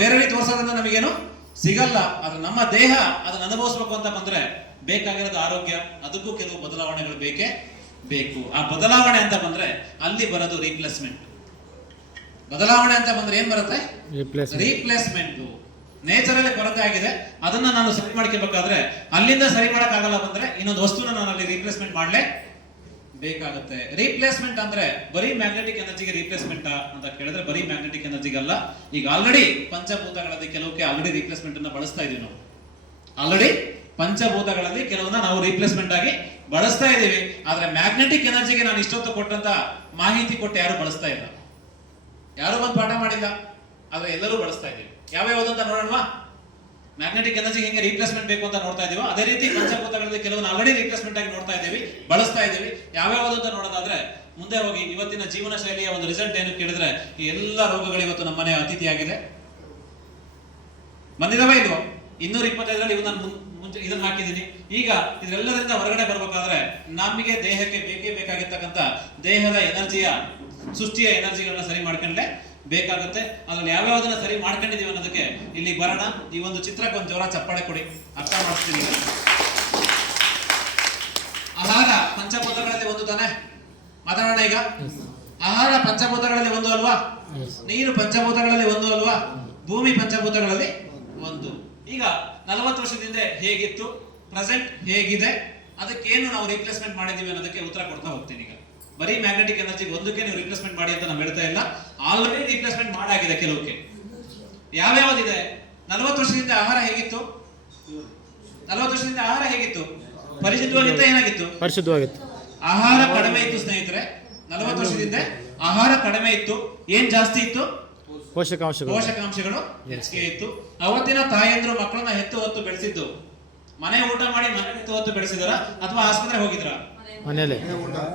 ಬೇರೆಯವರಿಗೆ ತೋರ್ಸೋದ್ರಿಂದ ನಮಗೇನು ಸಿಗಲ್ಲ. ಆದ್ರೆ ನಮ್ಮ ದೇಹ ಅದನ್ನ ಅನುಭವಿಸ್ಬೇಕು ಅಂತ ಬಂದ್ರೆ ಬೇಕಾಗಿರೋದು ಆರೋಗ್ಯ. ಅದಕ್ಕೂ ಕೆಲವು ಬದಲಾವಣೆಗಳು ಬೇಕೇ ಬೇಕು. ಆ ಬದಲಾವಣೆ ಅಂತ ಬಂದ್ರೆ ಅಲ್ಲಿ ಬರೋದು ರೀಪ್ಲೇಸ್ಮೆಂಟ್. ಬದಲಾವಣೆ ಅಂತ ಬಂದ್ರೆ ಏನ್ ಬರುತ್ತೆ? ರೀಪ್ಲೇಸ್ಮೆಂಟ್. ನೇಚರಲ್ಲಿ ಕೊರತೆ ಆಗಿದೆ, ಅದನ್ನ ನಾನು ಸರಿ ಮಾಡ್ಕೋಬೇಕಾದ್ರೆ ಅಲ್ಲಿಂದ ಸರಿ ಮಾಡಕ್ ಆಗಲ್ಲ ಬಂದ್ರೆ ಇನ್ನೊಂದು ವಸ್ತುನ ನಾನು ಅಲ್ಲಿ ರೀಪ್ಲೇಸ್ಮೆಂಟ್ ಮಾಡ್ಲೇ ಬೇಕಾಗುತ್ತೆ. ರೀಪ್ಲೇಸ್ಮೆಂಟ್ ಅಂದ್ರೆ ಬರೀ ಮ್ಯಾಗ್ನೆಟಿಕ್ ಎನರ್ಜಿಗೆ ರೀಪ್ಲೇಸ್ಮೆಂಟ್ ಅಂತ ಕೇಳಿದ್ರೆ ಬರೀ ಮ್ಯಾಗ್ನೆಟಿಕ್ ಎನರ್ಜಿಗಲ್ಲ. ಈಗ ಆಲ್ರೆಡಿ ಪಂಚಭೂತಗಳಲ್ಲಿ ಕೆಲವಕ್ಕೆ ಆಲ್ರೆಡಿ ರೀಪ್ಲೇಸ್ಮೆಂಟ್ ಅನ್ನ ಬಳಸ್ತಾ ಇದೀವಿ ನಾವು. ಆಲ್ರೆಡಿ ಪಂಚಭೂತಗಳಲ್ಲಿ ಕೆಲವನ್ನ ನಾವು ರೀಪ್ಲೇಸ್ಮೆಂಟ್ ಆಗಿ ಬಳಸ್ತಾ ಇದೀವಿ. ಆದ್ರೆ ಮ್ಯಾಗ್ನೆಟಿಕ್ ಎನರ್ಜಿಗೆ ನಾನು ಇಷ್ಟೊತ್ತು ಕೊಟ್ಟಂತ ಮಾಹಿತಿ ಕೊಟ್ಟು ಯಾರು ಬಳಸ್ತಾ ಇಲ್ಲ, ಯಾರು ಬಂದು ಪಾಠ ಮಾಡಿಲ್ಲ. ಆದ್ರೆ ಎಲ್ಲರೂ ಬಳಸ್ತಾ ಇದೀವಿ. ಯಾವ್ಯಾವ್ದಂತ ನೋಡೋಣವಾ? ಮ್ಯಾಗ್ನೆಟಿಕ್ ಎನರ್ಜಿ ಹೆಂಗೆ ರೀಪ್ಲೇಸ್ಮೆಂಟ್ ಬೇಕು ಅಂತ ನೋಡ್ತಾ ಇದೀವೋ ಅದೇ ರೀತಿ ಪಂಚಭೂತಗಳಲ್ಲಿ ಕೆಲವನ್ನ ಆಲ್ರೆಡಿ ರೀಪ್ಲೇಸ್ಮೆಂಟ್ ಆಗಿ ನೋಡ್ತಾ ಇದೀವಿ, ಬಳಸ್ತಾ ಇದೀವಿ. ಯಾವ್ಯಾವ್ದು ಅಂತ ನೋಡೋದಾದ್ರೆ ಮುಂದೆ ಹೋಗಿ ಇವತ್ತಿನ ಜೀವನ ಶೈಲಿಯ ಒಂದು ರಿಸಲ್ಟ್ ಏನು ಕೇಳಿದ್ರೆ ಈ ಎಲ್ಲ ರೋಗಗಳು ಇವತ್ತು ನಮ್ಮ ಮನೆ ಅತಿಥಿಯಾಗಿದೆ. ಬಂದಿದಾವ ಇಲ್ವೋ? 225ರಲ್ಲಿ ಇವು ನಾನು ಮುಂಚೆ ಇದನ್ನ ಹಾಕಿದ್ದೀನಿ. ಈಗ ಇದೆಲ್ಲದರಿಂದ ಹೊರಗಡೆ ಬರ್ಬೇಕಾದ್ರೆ ನಮಗೆ ದೇಹಕ್ಕೆ ಬೇಕೇ ಬೇಕಾಗಿರ್ತಕ್ಕಂಥ ದೇಹದ ಎನರ್ಜಿಯ ಸೃಷ್ಟಿಯ ಎನರ್ಜಿಗಳನ್ನ ಸರಿ ಮಾಡ್ಕೊಂಡ್ಲೆ ಬೇಕಾಗುತ್ತೆ. ಅದ್ರಲ್ಲಿ ಯಾವ್ಯಾವ್ದನ್ನ ಸರಿ ಮಾಡ್ಕೊಂಡಿದೀವಿ ಅನ್ನೋದಕ್ಕೆ ಇಲ್ಲಿ ಬರೋಣ. ಈ ಒಂದು ಚಿತ್ರಕ್ಕೆ ಒಂದು ಜೋರ ಚಪ್ಪಾಳೆ ಕೊಡಿ, ಅರ್ಥ ಮಾಡಿಸ್ತೀನಿ. ಆಹಾರ ಪಂಚಭೂತಗಳಲ್ಲಿ ಒಂದು ತಾನೆ, ಮಾತಾಡೋಣ ಈಗ. ಆಹಾರ ಪಂಚಭೂತಗಳಲ್ಲಿ ಒಂದು ಅಲ್ವಾ? ನೀರು ಪಂಚಭೂತಗಳಲ್ಲಿ ಒಂದು ಅಲ್ವಾ? ಭೂಮಿ ಪಂಚಭೂತಗಳಲ್ಲಿ ಒಂದು. ಈಗ 40 ವರ್ಷದಿಂದ ಹೇಗಿತ್ತು, ಪ್ರೆಸೆಂಟ್ ಹೇಗಿದೆ, ಅದಕ್ಕೇನು ನಾವು ರಿಪ್ಲೇಸ್ಮೆಂಟ್ ಮಾಡಿದೀವಿ ಅನ್ನೋದಕ್ಕೆ ಉತ್ತರ ಕೊಡ್ತಾ ಹೋಗ್ತೀನಿ. ಈಗ ಬರೀ ಮ್ಯಾಗ್ನೆಟಿಕ್ ಎನರ್ಜಿ ಒಂದಕ್ಕೆ ನೀವು ರಿಪ್ಲೇಸ್ಮೆಂಟ್ ಮಾಡಿ ಅಂತ ನಾವು ಹೇಳ್ತಾ ಇಲ್ಲ, ಆಲ್ರೆಡಿ ರಿಪ್ಲೇಸ್ಮೆಂಟ್ ಮಾಡಾಗಿದೆ ಕೆಲವಕ್ಕೆ. ಯಾವ್ಯಾವ್ದಿದೆ? 40 ವರ್ಷದಿಂದ ಆಹಾರ ಹೇಗಿತ್ತು? 40 ವರ್ಷದಿಂದ ಆಹಾರ ಹೇಗಿತ್ತು? ಪರಿಶುದ್ಧವಾಗಿತ್ತ? ಏನಾಗಿತ್ತು? ಪರಿಶುದ್ಧವಾಗಿತ್ತು. ಆಹಾರ ಕಡಿಮೆ ಇತ್ತು ಸ್ನೇಹಿತರೆ. 40 ವರ್ಷದಿಂದ ಆಹಾರ ಕಡಿಮೆ ಇತ್ತು. ಏನ್ ಜಾಸ್ತಿ ಇತ್ತು? ಪೋಷಕಾಂಶಗಳು ಹೆಚ್ಚಿಗೆ ಇತ್ತು. ಅವತ್ತಿನ ತಾಯಂದ್ರು ಮಕ್ಕಳನ್ನ ಹೆತ್ತು ಹೊತ್ತು ಬೆಳೆಸಿದ್ದು. ಮನೆ ಊಟ ಮಾಡಿ ಮನೆ ಹೆತ್ತು ಹೊತ್ತು ಬೆಳೆಸಿದಾರ ಅಥವಾ ಆಸ್ಪತ್ರೆ ಹೋಗಿದ್ರ?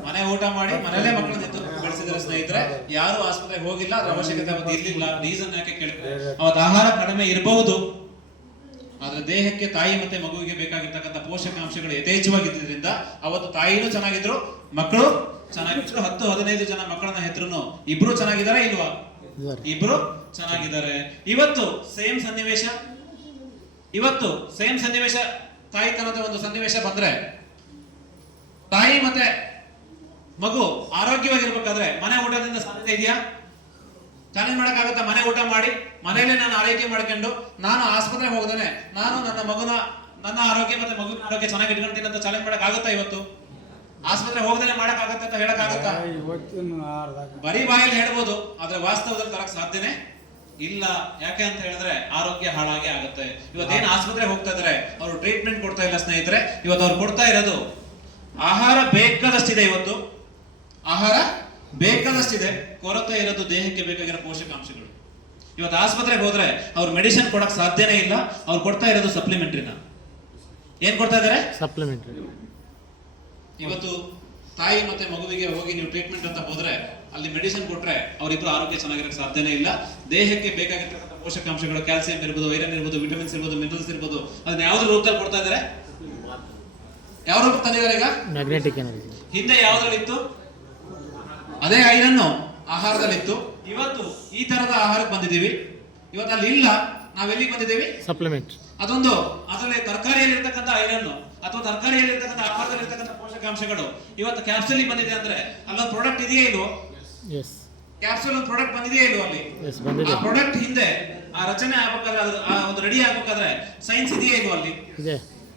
ಮನೆ ಊಟ ಮಾಡಿ ಮನೇಲೆ ಮಕ್ಕಳನ್ನ ಹೆತ್ತು ಬೆಳೆಸಿದಾರೆ ಸ್ನೇಹಿತರೆ. ಯಾರು ಆಸ್ಪತ್ರೆಗೆ ಹೋಗಿಲ್ಲ, ಅದ್ರ ಅವಶ್ಯಕತೆ ಅವತ್ತು ಇರ್ಲಿಲ್ಲ. ರೀಸನ್ ಯಾಕೆ ಕೇಳಿದ್ರೆ ಅವತ್ತು ಆಹಾರ ಕಡಿಮೆ ಇರಬಹುದು, ಆದ್ರೆ ದೇಹಕ್ಕೆ ತಾಯಿ ಮತ್ತೆ ಮಗುವಿಗೆ ಬೇಕಾಗಿರ್ತಕ್ಕಂಥ ಪೋಷಕಾಂಶಗಳು ಯಥೇಚ್ಛವಾಗಿದ್ದರಿಂದ ಅವತ್ತು ತಾಯಿನೂ ಚೆನ್ನಾಗಿದ್ರು, ಮಕ್ಕಳು ಚೆನ್ನಾಗಿದ್ರು. 10-15 ಜನ ಮಕ್ಕಳನ್ನ ಹೆತ್ರು ಇಬ್ರು ಚೆನ್ನಾಗಿದಾರ ಇಲ್ವಾ? ಇಬ್ರು ಚೆನ್ನಾಗಿದ್ದಾರೆ. ಇವತ್ತು ಸೇಮ್ ಸನ್ನಿವೇಶ ತಾಯಿತನದ ಒಂದು ಸನ್ನಿವೇಶ ಬಂದ್ರೆ ತಾಯಿ ಮತ್ತೆ ಮಗು ಆರೋಗ್ಯವಾಗಿರ್ಬೇಕಾದ್ರೆ ಮನೆ ಊಟದಿಂದ ಸಾಧ್ಯತೆ ಇದೆಯಾ? ಚಾಲೆಂಜ್ ಮಾಡಕ್ಕಾಗತ್ತಾ? ಮನೆ ಊಟ ಮಾಡಿ ಮನೆಯಲ್ಲೇ ನಾನು ಆರೈಕೆ ಮಾಡ್ಕೊಂಡು ನಾನು ಆಸ್ಪತ್ರೆಗೆ ಹೋಗದೇನೆ ನಾನು ನನ್ನ ಆರೋಗ್ಯ ಮತ್ತೆ ಮಗುವಿನ ಆರೋಗ್ಯ ಚೆನ್ನಾಗಿ ಇಟ್ಕೊಂತೀನಿ ಅಂತ ಚಾಲೆಂಜ್ ಮಾಡಕ್ ಆಗುತ್ತಾ? ಇವತ್ತು ಆಸ್ಪತ್ರೆ ಹೋಗದೇನೆ ಮಾಡಕ್ ಆಗತ್ತ ಅಂತ ಹೇಳಕ್ ಆಗತ್ತಾ? ಬರೀ ಬಾಯಲ್ಲಿ ಹೇಳ್ಬೋದು, ಆದ್ರೆ ವಾಸ್ತವದಲ್ಲಿ ತರಕ್ ಸಾಧ್ಯನೇ ಇಲ್ಲ. ಯಾಕೆ ಅಂತ ಹೇಳಿದ್ರೆ ಆರೋಗ್ಯ ಹಾಳಾಗೆ ಆಗುತ್ತೆ. ಇವತ್ತೇನು ಆಸ್ಪತ್ರೆ ಹೋಗ್ತಾ ಇದಾರೆ, ಅವರು ಟ್ರೀಟ್ಮೆಂಟ್ ಕೊಡ್ತಾ ಇಲ್ಲ ಸ್ನೇಹಿತರೆ. ಇವತ್ತು ಅವ್ರು ಕೊಡ್ತಾ ಇರೋದು ಆಹಾರ ಬೇಕಾದಷ್ಟಿದೆ. ಇವತ್ತು ಆಹಾರ ಬೇಕಾದಷ್ಟಿದೆ, ಕೊರತೆ ಇರೋದು ದೇಹಕ್ಕೆ ಬೇಕಾಗಿರೋ ಪೋಷಕಾಂಶಗಳು. ಇವತ್ತು ಆಸ್ಪತ್ರೆಗೆ ಹೋದ್ರೆ ಅವ್ರು ಮೆಡಿಸಿನ್ ಕೊಡಕ್ ಸಾಧ್ಯನೇ ಇಲ್ಲ. ಅವ್ರು ಕೊಡ್ತಾ ಇರೋದು ಸಪ್ಲಿಮೆಂಟ್ರಿನ. ಏನ್ ಕೊಡ್ತಾ ಇದಾರೆ? ಸಪ್ಲಿಮೆಂಟ್ರಿ. ಇವತ್ತು ತಾಯಿ ಮತ್ತೆ ಮಗುವಿಗೆ ಹೋಗಿ ನೀವು ಟ್ರೀಟ್ಮೆಂಟ್ ಅಂತ ಹೋದ್ರೆ ಅಲ್ಲಿ ಮೆಡಿಸಿನ್ ಕೊಟ್ರೆ ಅವರಿಬ್ರು ಆರೋಗ್ಯ ಚೆನ್ನಾಗಿರಕ್ಕೆ ಸಾಧ್ಯನೇ ಇಲ್ಲ. ದೇಹಕ್ಕೆ ಬೇಕಾಗಿರ್ತಕ್ಕಂಥ ಪೋಷಕಾಂಶಗಳು, ಕ್ಯಾಲ್ಸಿಯಂ ಇರ್ಬೋದು, ಐರನ್ ಇರ್ಬೋದು, ವಿಟಮಿನ್ಸ್ ಇರ್ಬೋದು, ಮಿನರಲ್ಸ್ ಇರ್ಬೋದು, ಅದನ್ನ ಯಾವ್ದು ರೂಪದಲ್ಲಿ ಕೊಡ್ತಾ ಇದಾರೆ? ಯಾವ ರೂಪಕ್ಕೆ ತಂದಿದ್ದಾರೆ ಈಗ? Magnetic energy. ಹಿಂದೆ ಯಾವ್ದ್ರಲ್ಲಿತ್ತು? ಅದೇ ಐರನ್ನು ಆಹಾರದಲ್ಲಿತ್ತು. ಇವತ್ತು ಈ ತರದ ಆಹಾರಕ್ಕೆ ಬಂದಿದ್ದೀವಿ. ಇವತ್ತು ಅಲ್ಲಿ ಇಲ್ಲ, ನಾವೆಲ್ಲಿಗೆ ಬಂದಿದ್ದೀವಿ? ಸಪ್ಲಿಮೆಂಟ್. ಅದೊಂದು ಅದರಲ್ಲಿ ತರಕಾರಿಯಲ್ಲಿ ಇರ್ತಕ್ಕಂಥ ಐರನ್ನು ಅಥವಾ ತರಕಾರಿಯಲ್ಲಿ ಇರ್ತಕ್ಕಂಥ ಆಹಾರದಲ್ಲಿ ಇರ್ತಕ್ಕಂಥ ಪೋಷಕಾಂಶಗಳು ಇವತ್ತು ಕ್ಯಾಪ್ಸೂಲಿಗೆ ಬಂದಿದೆ ಅಂದ್ರೆ ಅಲ್ಲೊಂದು ಪ್ರಾಡಕ್ಟ್ ಇದೆಯೇ ಇಲ್ವೋ? ಎಸ್. ಕ್ಯಾಪ್ಸೂಲ್ ಒಂದು ಪ್ರಾಡಕ್ಟ್ ಬಂದಿದೆಯೇ ಇಲ್ವೋ ಅಲ್ಲಿ? ಎಸ್, ಬಂದಿದೆ. ಆ ಪ್ರಾಡಕ್ಟ್ ಹಿಂದೆ ಆ ರಚನೆ ಆಗ್ಬೇಕಾದ್ರೆ ಆ ಒಂದು ರೆಡಿ ಆಗ್ಬೇಕಾದ್ರೆ ಸೈನ್ಸ್ ಇದೆಯೇ ಇಲ್ವೋ ಅಲ್ಲಿ? ಇದೆ.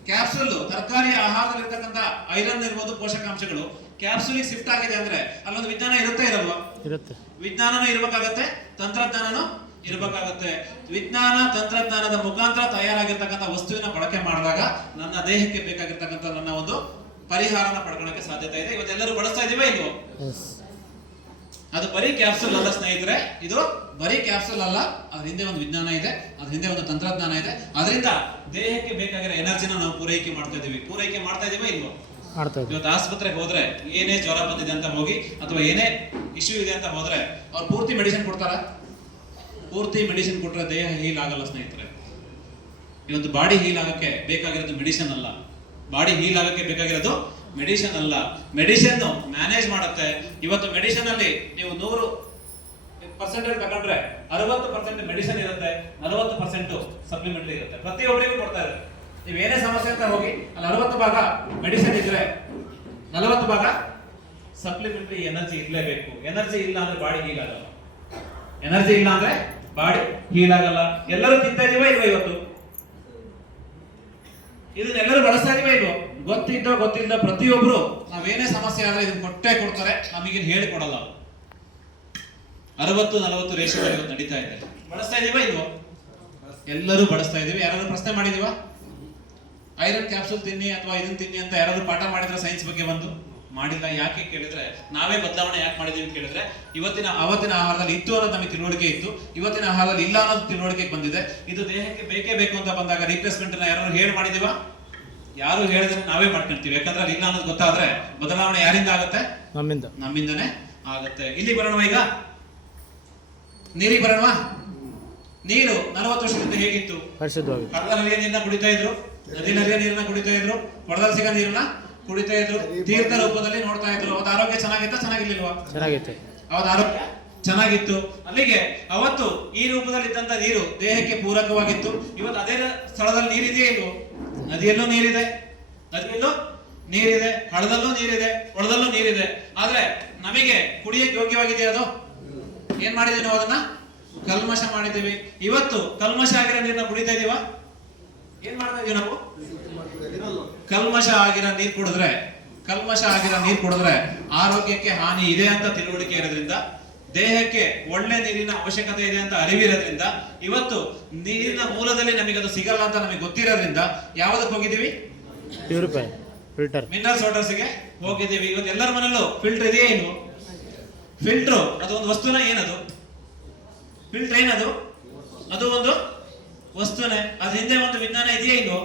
ಕ್ಯಾಪ್ಸೂಲ್ ತರಕಾರಿ ಆಹಾರದಲ್ಲಿ ಇರ್ತಕ್ಕಂಥ ಐರನ್ ಇರ್ಬೋದು, ಪೋಷಕಾಂಶಗಳು ಕ್ಯಾಪ್ಸೂಲಿಗೆ ಶಿಫ್ಟ್ ಆಗಿದೆ ಅಂದ್ರೆ ಅಲ್ಲೊಂದು ವಿಜ್ಞಾನ ಇರುತ್ತೆ ಇರಲ್ವಾ? ಇರುತ್ತೆ. ವಿಜ್ಞಾನನೂ ಇರಬೇಕಾಗತ್ತೆ, ತಂತ್ರಜ್ಞಾನನೂ ಇರಬೇಕಾಗತ್ತೆ. ವಿಜ್ಞಾನ ತಂತ್ರಜ್ಞಾನದ ಮುಖಾಂತರ ತಯಾರಾಗಿರ್ತಕ್ಕಂಥ ವಸ್ತುವಿನ ಬಳಕೆ ಮಾಡಿದಾಗ ನನ್ನ ದೇಹಕ್ಕೆ ಬೇಕಾಗಿರ್ತಕ್ಕಂಥ ನನ್ನ ಒಂದು ಪರಿಹಾರನ ಪಡ್ಕೊಳ್ಳೋಕೆ ಸಾಧ್ಯತೆ ಇದೆ. ಇವತ್ತೆಲ್ಲರೂ ಬಳಸ್ತಾ ಇದೀವ ಇಲ್ವೋ? ಎಸ್. ಅದು ಬರೀ ಕ್ಯಾಪ್ಸೂಲ್ ಅಲ್ಲ ಸ್ನೇಹಿತರೆ, ಇದು ಬರೀ ಕ್ಯಾಪ್ಸೂಲ್ ಅಲ್ಲ, ಅದ್ರ ಹಿಂದೆ ಒಂದು ವಿಜ್ಞಾನ ಇದೆ, ಅದ್ರ ಹಿಂದೆ ಒಂದು ತಂತ್ರಜ್ಞಾನ ಇದೆ. ಅದರಿಂದ ದೇಹಕ್ಕೆ ಬೇಕಾಗಿರೋ ಎನರ್ಜಿನ ನಾವು ಪೂರೈಕೆ ಮಾಡ್ತಾ ಇದೀವ ಇಲ್ವೋ? ಮಾಡ್ತಾ ಇದ್ದೀವಿ. ಇವತ್ತು ಆಸ್ಪತ್ರೆಗೆ ಹೋದ್ರೆ ಏನೇ ಜ್ವರ ಬಂದಿದೆ ಅಂತ ಹೋಗಿ ಅಥವಾ ಏನೇ ಇಶ್ಯೂ ಇದೆ ಅಂತ ಹೋದ್ರೆ ಅವ್ರು ಪೂರ್ತಿ ಮೆಡಿಸಿನ್ ಕೊಡ್ತಾರ? ಪೂರ್ತಿ ಮೆಡಿಸಿನ್ ಕೊಟ್ರೆ ದೇಹ ಹೀಲ್ ಆಗಲ್ಲ ಸ್ನೇಹಿತರೆ. ಇವತ್ತು ಬಾಡಿ ಹೀಲ್ ಆಗಕ್ಕೆ ಬೇಕಾಗಿರೋದು ಮೆಡಿಸಿನ್ ಅಲ್ಲ. ಬಾಡಿ ಹೀಲ್ ಆಗಕ್ಕೆ ಬೇಕಾಗಿರೋದು ಮೆಡಿಸಿನ್ ಅಲ್ಲ. ಮೆಡಿಸಿನ್ ಮ್ಯಾನೇಜ್ ಮಾಡುತ್ತೆ. ಇವತ್ತು ಮೆಡಿಸಿನ್ ಅಲ್ಲಿ ನೀವು 100% ತಗೊಂಡ್ರೆ 60% ಮೆಡಿಸಿನ್ ಇರುತ್ತೆ, 40% ಸಪ್ಲಿಮೆಂಟರಿ ಇರುತ್ತೆ. ಪ್ರತಿಯೊಬ್ಬರಿಗೂ ಕೊಡ್ತಾ ಇದ್ದಾರೆ. ನೀವು ಏನೇ ಸಮಸ್ಯೆ ಅಂತ ಹೋಗಿ ಅಲ್ಲಿ 60 ಭಾಗ ಮೆಡಿಸಿನ್ ಇದ್ರೆ 40 ಭಾಗ ಸಪ್ಲಿಮೆಂಟರಿ ಎನರ್ಜಿ ಇರಲೇಬೇಕು. ಎನರ್ಜಿ ಇಲ್ಲ ಅಂದ್ರೆ ಬಾಡಿ ಹೀಲ್ ಆಗಲ್ಲ. ಎನರ್ಜಿ ಇಲ್ಲ ಅಂದ್ರೆ ಬಾಡಿ ಹೀಲ್ ಆಗಲ್ಲ. ಎಲ್ಲರೂ ತಿಂತಾ ಇದೀವ ಇಲ್ವಾ ಇವತ್ತು? ಇದನ್ನೆಲ್ಲರೂ ಬಳಸ್ತಾ ಇದೀವ ಇಲ್ವೋ? ಗೊತ್ತಿಲ್ಲ ಪ್ರತಿಯೊಬ್ರು ನಾವೇನೇ ಸಮಸ್ಯೆ ಆದ್ರೆ ಇದನ್ನ ಕೊಟ್ಟೇ ಕೊಡ್ತಾರೆ, ನಮಗೇನು ಹೇಳಿಕೊಡಲ್ಲ. 60-40 ರೇಷಿಯೋದಲ್ಲಿ ಇವತ್ತು ನಡೀತಾ ಇದೆ. ಬಳಸ್ತಾ ಇದೀವ ಇಲ್ವೋ? ಎಲ್ಲರೂ ಬಳಸ್ತಾ ಇದೀವಿ. ಯಾರಾದ್ರೂ ಪ್ರಶ್ನೆ ಮಾಡಿದೀವ? ಐರನ್ ಕ್ಯಾಪ್ಸೂಲ್ ತಿನ್ನಿ ಅಥವಾ ಇದನ್ನ ತಿನ್ನಿ ಅಂತ ಯಾರಾದ್ರೂ ಪಾಠ ಮಾಡಿದ್ರೆ ಸೈನ್ಸ್ ಬಗ್ಗೆ ಬಂದು? ಮಾಡಿಲ್ಲ. ಯಾಕೆ ಕೇಳಿದ್ರೆ ನಾವೇ ಬದಲಾವಣೆ ಯಾಕೆ ಮಾಡಿದೀವಿ ಕೇಳಿದ್ರೆ ಅವತ್ತಿನ ಆಹಾರದಲ್ಲಿ ಇತ್ತು ಅನ್ನೋದು ನಮಗೆ ತಿಳುವಳಿಕೆ ಇತ್ತು, ಇವತ್ತಿನ ಆಹಾರದಲ್ಲಿ ಇಲ್ಲ ಅನ್ನೋದು ತಿಳುವಳಿಕೆ ಬಂದಿದೆ. ಇದು ದೇಹಕ್ಕೆ ಬೇಕೇ ಬೇಕು ಅಂತ ಬಂದಾಗ ರಿಪ್ಲೇಸ್ಮೆಂಟ್ ಯಾರು ಹೇಳಿ ಮಾಡಿದೀವ? ಯಾರು ಹೇಳಿದ್ರೆ ನಾವೇ ಮಾಡ್ಕೊಂತೀವಿ. ಯಾಕಂದ್ರೆ ಅಲ್ಲಿ ಇಲ್ಲ ಅನ್ನೋದು ಗೊತ್ತಾದ್ರೆ ಬದಲಾವಣೆ ಯಾರಿಂದ ಆಗುತ್ತೆ? ನಮ್ಮಿಂದನೇ ಆಗುತ್ತೆ. ಇಲ್ಲಿ ಬರೋಣ, ಈಗ ನೀರಿಗೆ ಬರೋಣ. ನೀರು 40 ವರ್ಷದಿಂದ ಹೇಗಿತ್ತು? ಕಡಲ ನದಿಯ ನೀರನ್ನ ಕುಡಿತಾ ಇದ್ರು, ನದಿ ನದಿಯ ನೀರನ್ನ ಕುಡಿತಾ ಇದ್ರು, ಕೊಡದಲ್ಲಿ ಸಿಗೋ ನೀರನ್ನ ಕುಡಿತಾ ಇದ್ರು, ತೀರ್ಥ ರೂಪದಲ್ಲಿ ನೋಡ್ತಾ ಇದ್ರು. ಅವತ್ತು ಆರೋಗ್ಯ ಚೆನ್ನಾಗಿರ್ಲಿಲ್ವಾ? ಚೆನ್ನಾಗಿತ್ತು. ಅವತ್ತು ಆರೋಗ್ಯ ಚೆನ್ನಾಗಿತ್ತು. ಅಲ್ಲಿಗೆ ಅವತ್ತು ಈ ರೂಪದಲ್ಲಿ ಇದ್ದಂತ ನೀರು ದೇಹಕ್ಕೆ ಪೂರಕವಾಗಿತ್ತು. ಇವತ್ತು ಅದೇ ಸ್ಥಳದಲ್ಲಿ ನೀರಿದೆಯೇ ಇಲ್ವೋ? ನದಿಯಲ್ಲೂ ನೀರಿದೆ, ಹಳ್ಳದಲ್ಲೂ ನೀರಿದೆ, ಕೊಳದಲ್ಲೂ ನೀರಿದೆ. ಆದ್ರೆ ನಮಗೆ ಕುಡಿಯಕ್ಕೆ ಯೋಗ್ಯವಾಗಿದೆಯಾ ಅದು? ಏನ್ ಮಾಡಿದೀವಿ ನಾವು? ಅದನ್ನ ಕಲ್ಮಶ ಮಾಡಿದೀವಿ. ಇವತ್ತು ಕಲ್ಮಶ ಆಗಿರೋ ನೀರನ್ನ ಕುಡಿತಾ ಇದೀವ? ಏನ್ ಮಾಡ್ತಾ ಇದೀವಿ ನಾವು? ಕಲ್ಮಶ ಆಗಿರೋ ನೀರು ಕುಡಿದ್ರೆ ಆರೋಗ್ಯಕ್ಕೆ ಹಾನಿ ಇದೆ ಅಂತ ತಿಳುವಳಿಕೆ ಇರೋದ್ರಿಂದ, ದೇಹಕ್ಕೆ ಒಳ್ಳೆ ನೀರಿನ ಅವಶ್ಯಕತೆ ಇದೆ ಅಂತ ಅರಿವಿರೋದ್ರಿಂದ, ಇವತ್ತು ನೀರಿನ ಮೂಲದಲ್ಲಿ ನಮಗೆ ಅದು ಸಿಗಲ್ಲ ಅಂತ ನಮಗೆ ಗೊತ್ತಿರೋದ್ರಿಂದ ಯಾವ್ದಕ್ಕೆ ಹೋಗಿದ್ದೀವಿ? ಫಿಲ್ಟರ್ ಮಿನರಲ್ಸ್ ವಾಟರ್ಸ್ಗೆ ಹೋಗಿದ್ದೀವಿ. ಇವತ್ತು ಎಲ್ಲರ ಮನೆಯಲ್ಲೂ ಫಿಲ್ಟರ್ ಇದೆಯೇ ಇಲ್ವೋ? ಫಿಲ್ಟರ್ ಅದು ಒಂದು ವಸ್ತುನ? ಏನದು ಫಿಲ್ಟರ್? ಏನದು? ಅದು ಒಂದು ವಸ್ತುನೇ. ಅದ್ರ ಹಿಂದೆ ಒಂದು ವಿಜ್ಞಾನ ಇದೆಯೇ ಇಲ್ವೋ?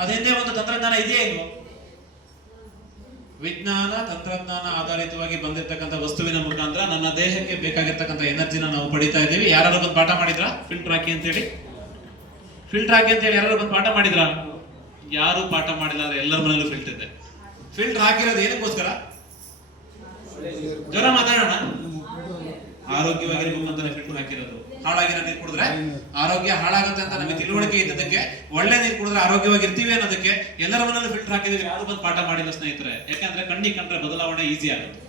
ಅದ್ರ ಹಿಂದೆ ಒಂದು ತಂತ್ರಜ್ಞಾನ ಇದೆಯೇ ಇಲ್ವೋ? ವಿಜ್ಞಾನ ತಂತ್ರಜ್ಞಾನ ಆಧಾರಿತವಾಗಿ ಬಂದಿರತಕ್ಕಂಥ ವಸ್ತುವಿನ ಮುಖಾಂತರ ನನ್ನ ದೇಹಕ್ಕೆ ಬೇಕಾಗಿರ್ತಕ್ಕಂಥ ಎನರ್ಜಿನ ನಾವು ಪಡಿತಾ ಇದ್ದೀವಿ. ಯಾರು ಬಂದು ಪಾಠ ಮಾಡಿದ್ರ ಫಿಲ್ಟರ್ ಹಾಕಿ ಅಂತ ಹೇಳಿ? ಯಾರು ಬಂದು ಪಾಠ ಮಾಡಿದ್ರ? ಯಾರು ಪಾಠ ಮಾಡಿಲ್ಲ. ಎಲ್ಲರ ಮನೆಯಲ್ಲೂ ಫಿಲ್ಟರ್ ಇದೆ. ಫಿಲ್ಟರ್ ಹಾಕಿರೋದು ಏನಕ್ಕೋಸ್ಕರ? ಜ್ವರ ಮಾತಾಡೋಣ. ಆರೋಗ್ಯವಾಗಿರ್ಬೇಕು ಅಂತಾನೆ ಫಿಲ್ಟರ್ ಹಾಕಿರೋದು. ಹಾಳಾಗಿರೋ ನೀರು ಕುಡಿದ್ರೆ ಆರೋಗ್ಯ ಹಾಳಾಗುತ್ತೆ ಅಂತ ನಮಗೆ ತಿಳುವಳಿಕೆ ಇದ್ದದಕ್ಕೆ, ಒಳ್ಳೆ ನೀರು ಕುಡಿದ್ರೆ ಆರೋಗ್ಯವಾಗಿರ್ತೀವಿ ಅನ್ನೋದಕ್ಕೆ ಎಲ್ಲರ ಮನೆಯಲ್ಲೂ ಫಿಲ್ಟರ್ ಹಾಕಿದೀವಿ. ಯಾರು ಬಂದು ಪಾಠ ಮಾಡಿಲ್ಲ ಸ್ನೇಹಿತರೆ. ಯಾಕಂದ್ರೆ ಕಂಡ್ರೆ ಬದಲಾವಣೆ ಈಸಿ ಆಗುತ್ತೆ.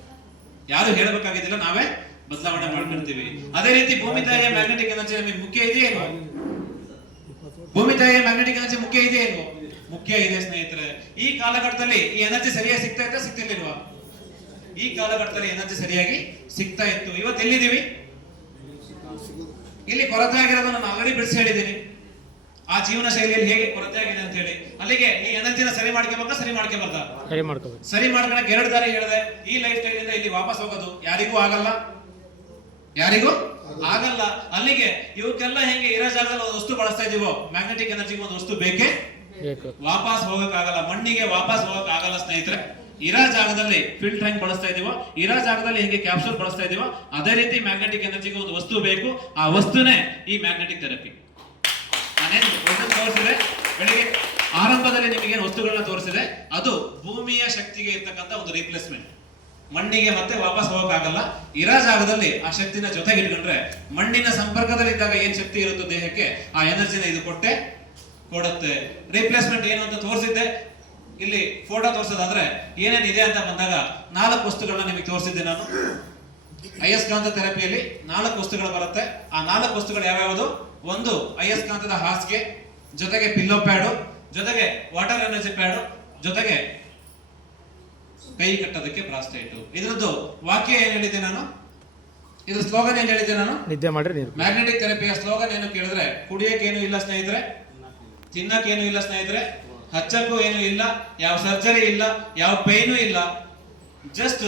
ಯಾರು ಹೇಳಬೇಕಾಗಿದ್ದಿಲ್ಲ, ನಾವೇ ಬದಲಾವಣೆ ಮಾಡ್ಕೊಳ್ತೀವಿ. ಅದೇ ರೀತಿ ಭೂಮಿ ತಾಯಿಯ ಮ್ಯಾಗ್ನೆಟಿಕ್ ಎನರ್ಜಿ ನಮಗೆ ಮುಖ್ಯ ಇದೆಯೇ ಇಲ್ವೋ? ಭೂಮಿ ತಾಯಿಯ ಮ್ಯಾಗ್ನೆಟಿಕ್ ಎನರ್ಜಿ ಮುಖ್ಯ ಇದೆಯೇ ಇಲ್ವೋ? ಮುಖ್ಯ ಇದೆ ಸ್ನೇಹಿತರೆ. ಈ ಕಾಲಘಟ್ಟದಲ್ಲಿ ಈ ಎನರ್ಜಿ ಸರಿಯಾಗಿ ಸಿಗ್ತಿರ್ಲಿಲ್ವಾ? ಈ ಕಾಲಘಟ್ಟದಲ್ಲಿ ಎನರ್ಜಿ ಸರಿಯಾಗಿ ಸಿಗ್ತಾ ಇತ್ತು. ಇವತ್ತು ಎಲ್ಲಿದ್ದೀವಿ? ಇಲ್ಲಿ ಕೊರತೆ ಆಗಿರೋದು ನಾನು ಆಲ್ರೆಡಿ ಬಿಡಿಸಿ ಹೇಳಿದ್ದೀನಿ. ಆ ಜೀವನ ಶೈಲಿಯಲ್ಲಿ ಹೇಗೆ ಕೊರತೆ ಆಗಿದೆ ಅಂತ ಹೇಳಿ. ಅಲ್ಲಿಗೆ ಈ ಎನರ್ಜಿನ ಸರಿ ಮಾಡ್ಕೋಬೇಕಾ? ಸರಿ ಮಾಡ್ಕೊಳಕ್ಕೆ 2 ದಾರಿ ಹೇಳಿದೆ. ಈ ಲೈಫ್ ಸ್ಟೈಲ್ ಇಂದ ಇಲ್ಲಿ ವಾಪಸ್ ಹೋಗೋದು ಯಾರಿಗೂ ಆಗಲ್ಲ. ಅಲ್ಲಿಗೆ ಇವಕ್ಕೆಲ್ಲ ಹೆಂಗೆ ಇರೋ ಜಾಗದಲ್ಲಿ ಒಂದು ವಸ್ತು ಬಳಸ್ತಾ ಇದೀವೋ, ಮ್ಯಾಗ್ನೆಟಿಕ್ ಎನರ್ಜಿಗೆ ಒಂದು ವಸ್ತು ಬೇಕೇ, ವಾಪಸ್ ಹೋಗಕ್ಕಾಗಲ್ಲ. ಮಣ್ಣಿಗೆ ವಾಪಸ್ ಹೋಗಕ್ಕಾಗಲ್ಲ ಸ್ನೇಹಿತರೆ. ಇರೋ ಜಾಗದಲ್ಲಿ ಫಿಲ್ಟರ್ ಹೆಂಗ್ ಬಳಸ್ತಾ ಇದೀವೋ, ಇರೋ ಜಾಗದಲ್ಲಿ ಹೆಂಗೆ ಕ್ಯಾಪ್ಸೂಲ್ ಬಳಸ್ತಾ ಇದೀವೋ, ಅದೇ ರೀತಿ ಮ್ಯಾಗ್ನೆಟಿಕ್ ಎನರ್ಜಿಗೆ ಒಂದು ವಸ್ತು ಬೇಕು. ಆ ವಸ್ತುನೇ ಈ ಮ್ಯಾಗ್ನೆಟಿಕ್ ಥೆರಪಿ. ನಾನೇನು ತೋರಿಸಿದೆ ಬೆಳಿಗ್ಗೆ ಆರಂಭದಲ್ಲಿ ನಿಮಗೆ ವಸ್ತುಗಳನ್ನ ತೋರಿಸಿದೆ, ಅದು ಭೂಮಿಯ ಶಕ್ತಿಗೆ ಇರ್ತಕ್ಕಂಥ ಒಂದು ರೀಪ್ಲೇಸ್ಮೆಂಟ್. ಮಣ್ಣಿಗೆ ಮತ್ತೆ ವಾಪಸ್ ಹೋಗಕ್ಕಾಗಲ್ಲ. ಇರೋ ಜಾಗದಲ್ಲಿ ಆ ಶಕ್ತಿನ ಜೊತೆಗೆ ಇಟ್ಕೊಂಡ್ರೆ ಮಣ್ಣಿನ ಸಂಪರ್ಕದಲ್ಲಿ ಇದ್ದಾಗ ಏನ್ ಶಕ್ತಿ ಇರುತ್ತೋ ದೇಹಕ್ಕೆ ಆ ಎನರ್ಜಿನ ಇದು ಕೊಡುತ್ತೆ. ರೀಪ್ಲೇಸ್ಮೆಂಟ್ ಏನು ಅಂತ ತೋರಿಸಿದ್ದೆ. ಇಲ್ಲಿ ಫೋಟೋ ತೋರಿಸೋದಾದ್ರೆ ಏನೇನಿದೆ ಅಂತ ಬಂದಾಗ 4 ವಸ್ತುಗಳನ್ನ ನಿಮಗೆ ತೋರಿಸಿದ್ದೆ ನಾನು. ಅಯಸ್ಕಾಂತ ಥೆರಪಿಯಲ್ಲಿ 4 ವಸ್ತುಗಳು ಬರುತ್ತೆ. ಆ 4 ವಸ್ತುಗಳು ಯಾವ್ಯಾವುದು? ಒಂದು ಅಯಸ್ಕಾಂತದ ಹಾಸಿಗೆ, ಜೊತೆಗೆ ಪಿಲ್ಲೋ ಪ್ಯಾಡು, ಜೊತೆಗೆ ವಾಟರ್ ಎನರ್ಜಿ ಪ್ಯಾಡು, ಜೊತೆಗೆ ಕೈ ಕಟ್ಟೋದಕ್ಕೆ ಬ್ರಾಸ್ಲೆಟ್. ಇದ್ರದ್ದು ವಾಕ್ಯ ಏನ್ ಹೇಳಿದ್ದೆ ನಾನು? ಇದ್ರ ಸ್ಲೋಗನ್ ಏನ್ ಹೇಳಿದ್ದೆ ನಾನು? ನಿದ್ದೆ ಮಾಡ್ರಿ ನೀರು. ಮ್ಯಾಗ್ನೆಟಿಕ್ ಥೆರಪಿಯ ಸ್ಲೋಗನ್ ಏನು ಕೇಳಿದ್ರೆ, ಕುಡಿಯಕ್ಕೇನು ಇಲ್ಲ ಸ್ನೇಹಿತರೆ, ತಿನ್ನಕ್ಕೇನು ಇಲ್ಲ ಸ್ನೇಹಿತರೆ, ಹಚ್ಚಕ್ಕೂ ಏನು ಇಲ್ಲ, ಯಾವ ಸರ್ಜರಿ ಇಲ್ಲ, ಯಾವ ಪೈನು ಇಲ್ಲ. ಜಸ್ಟ್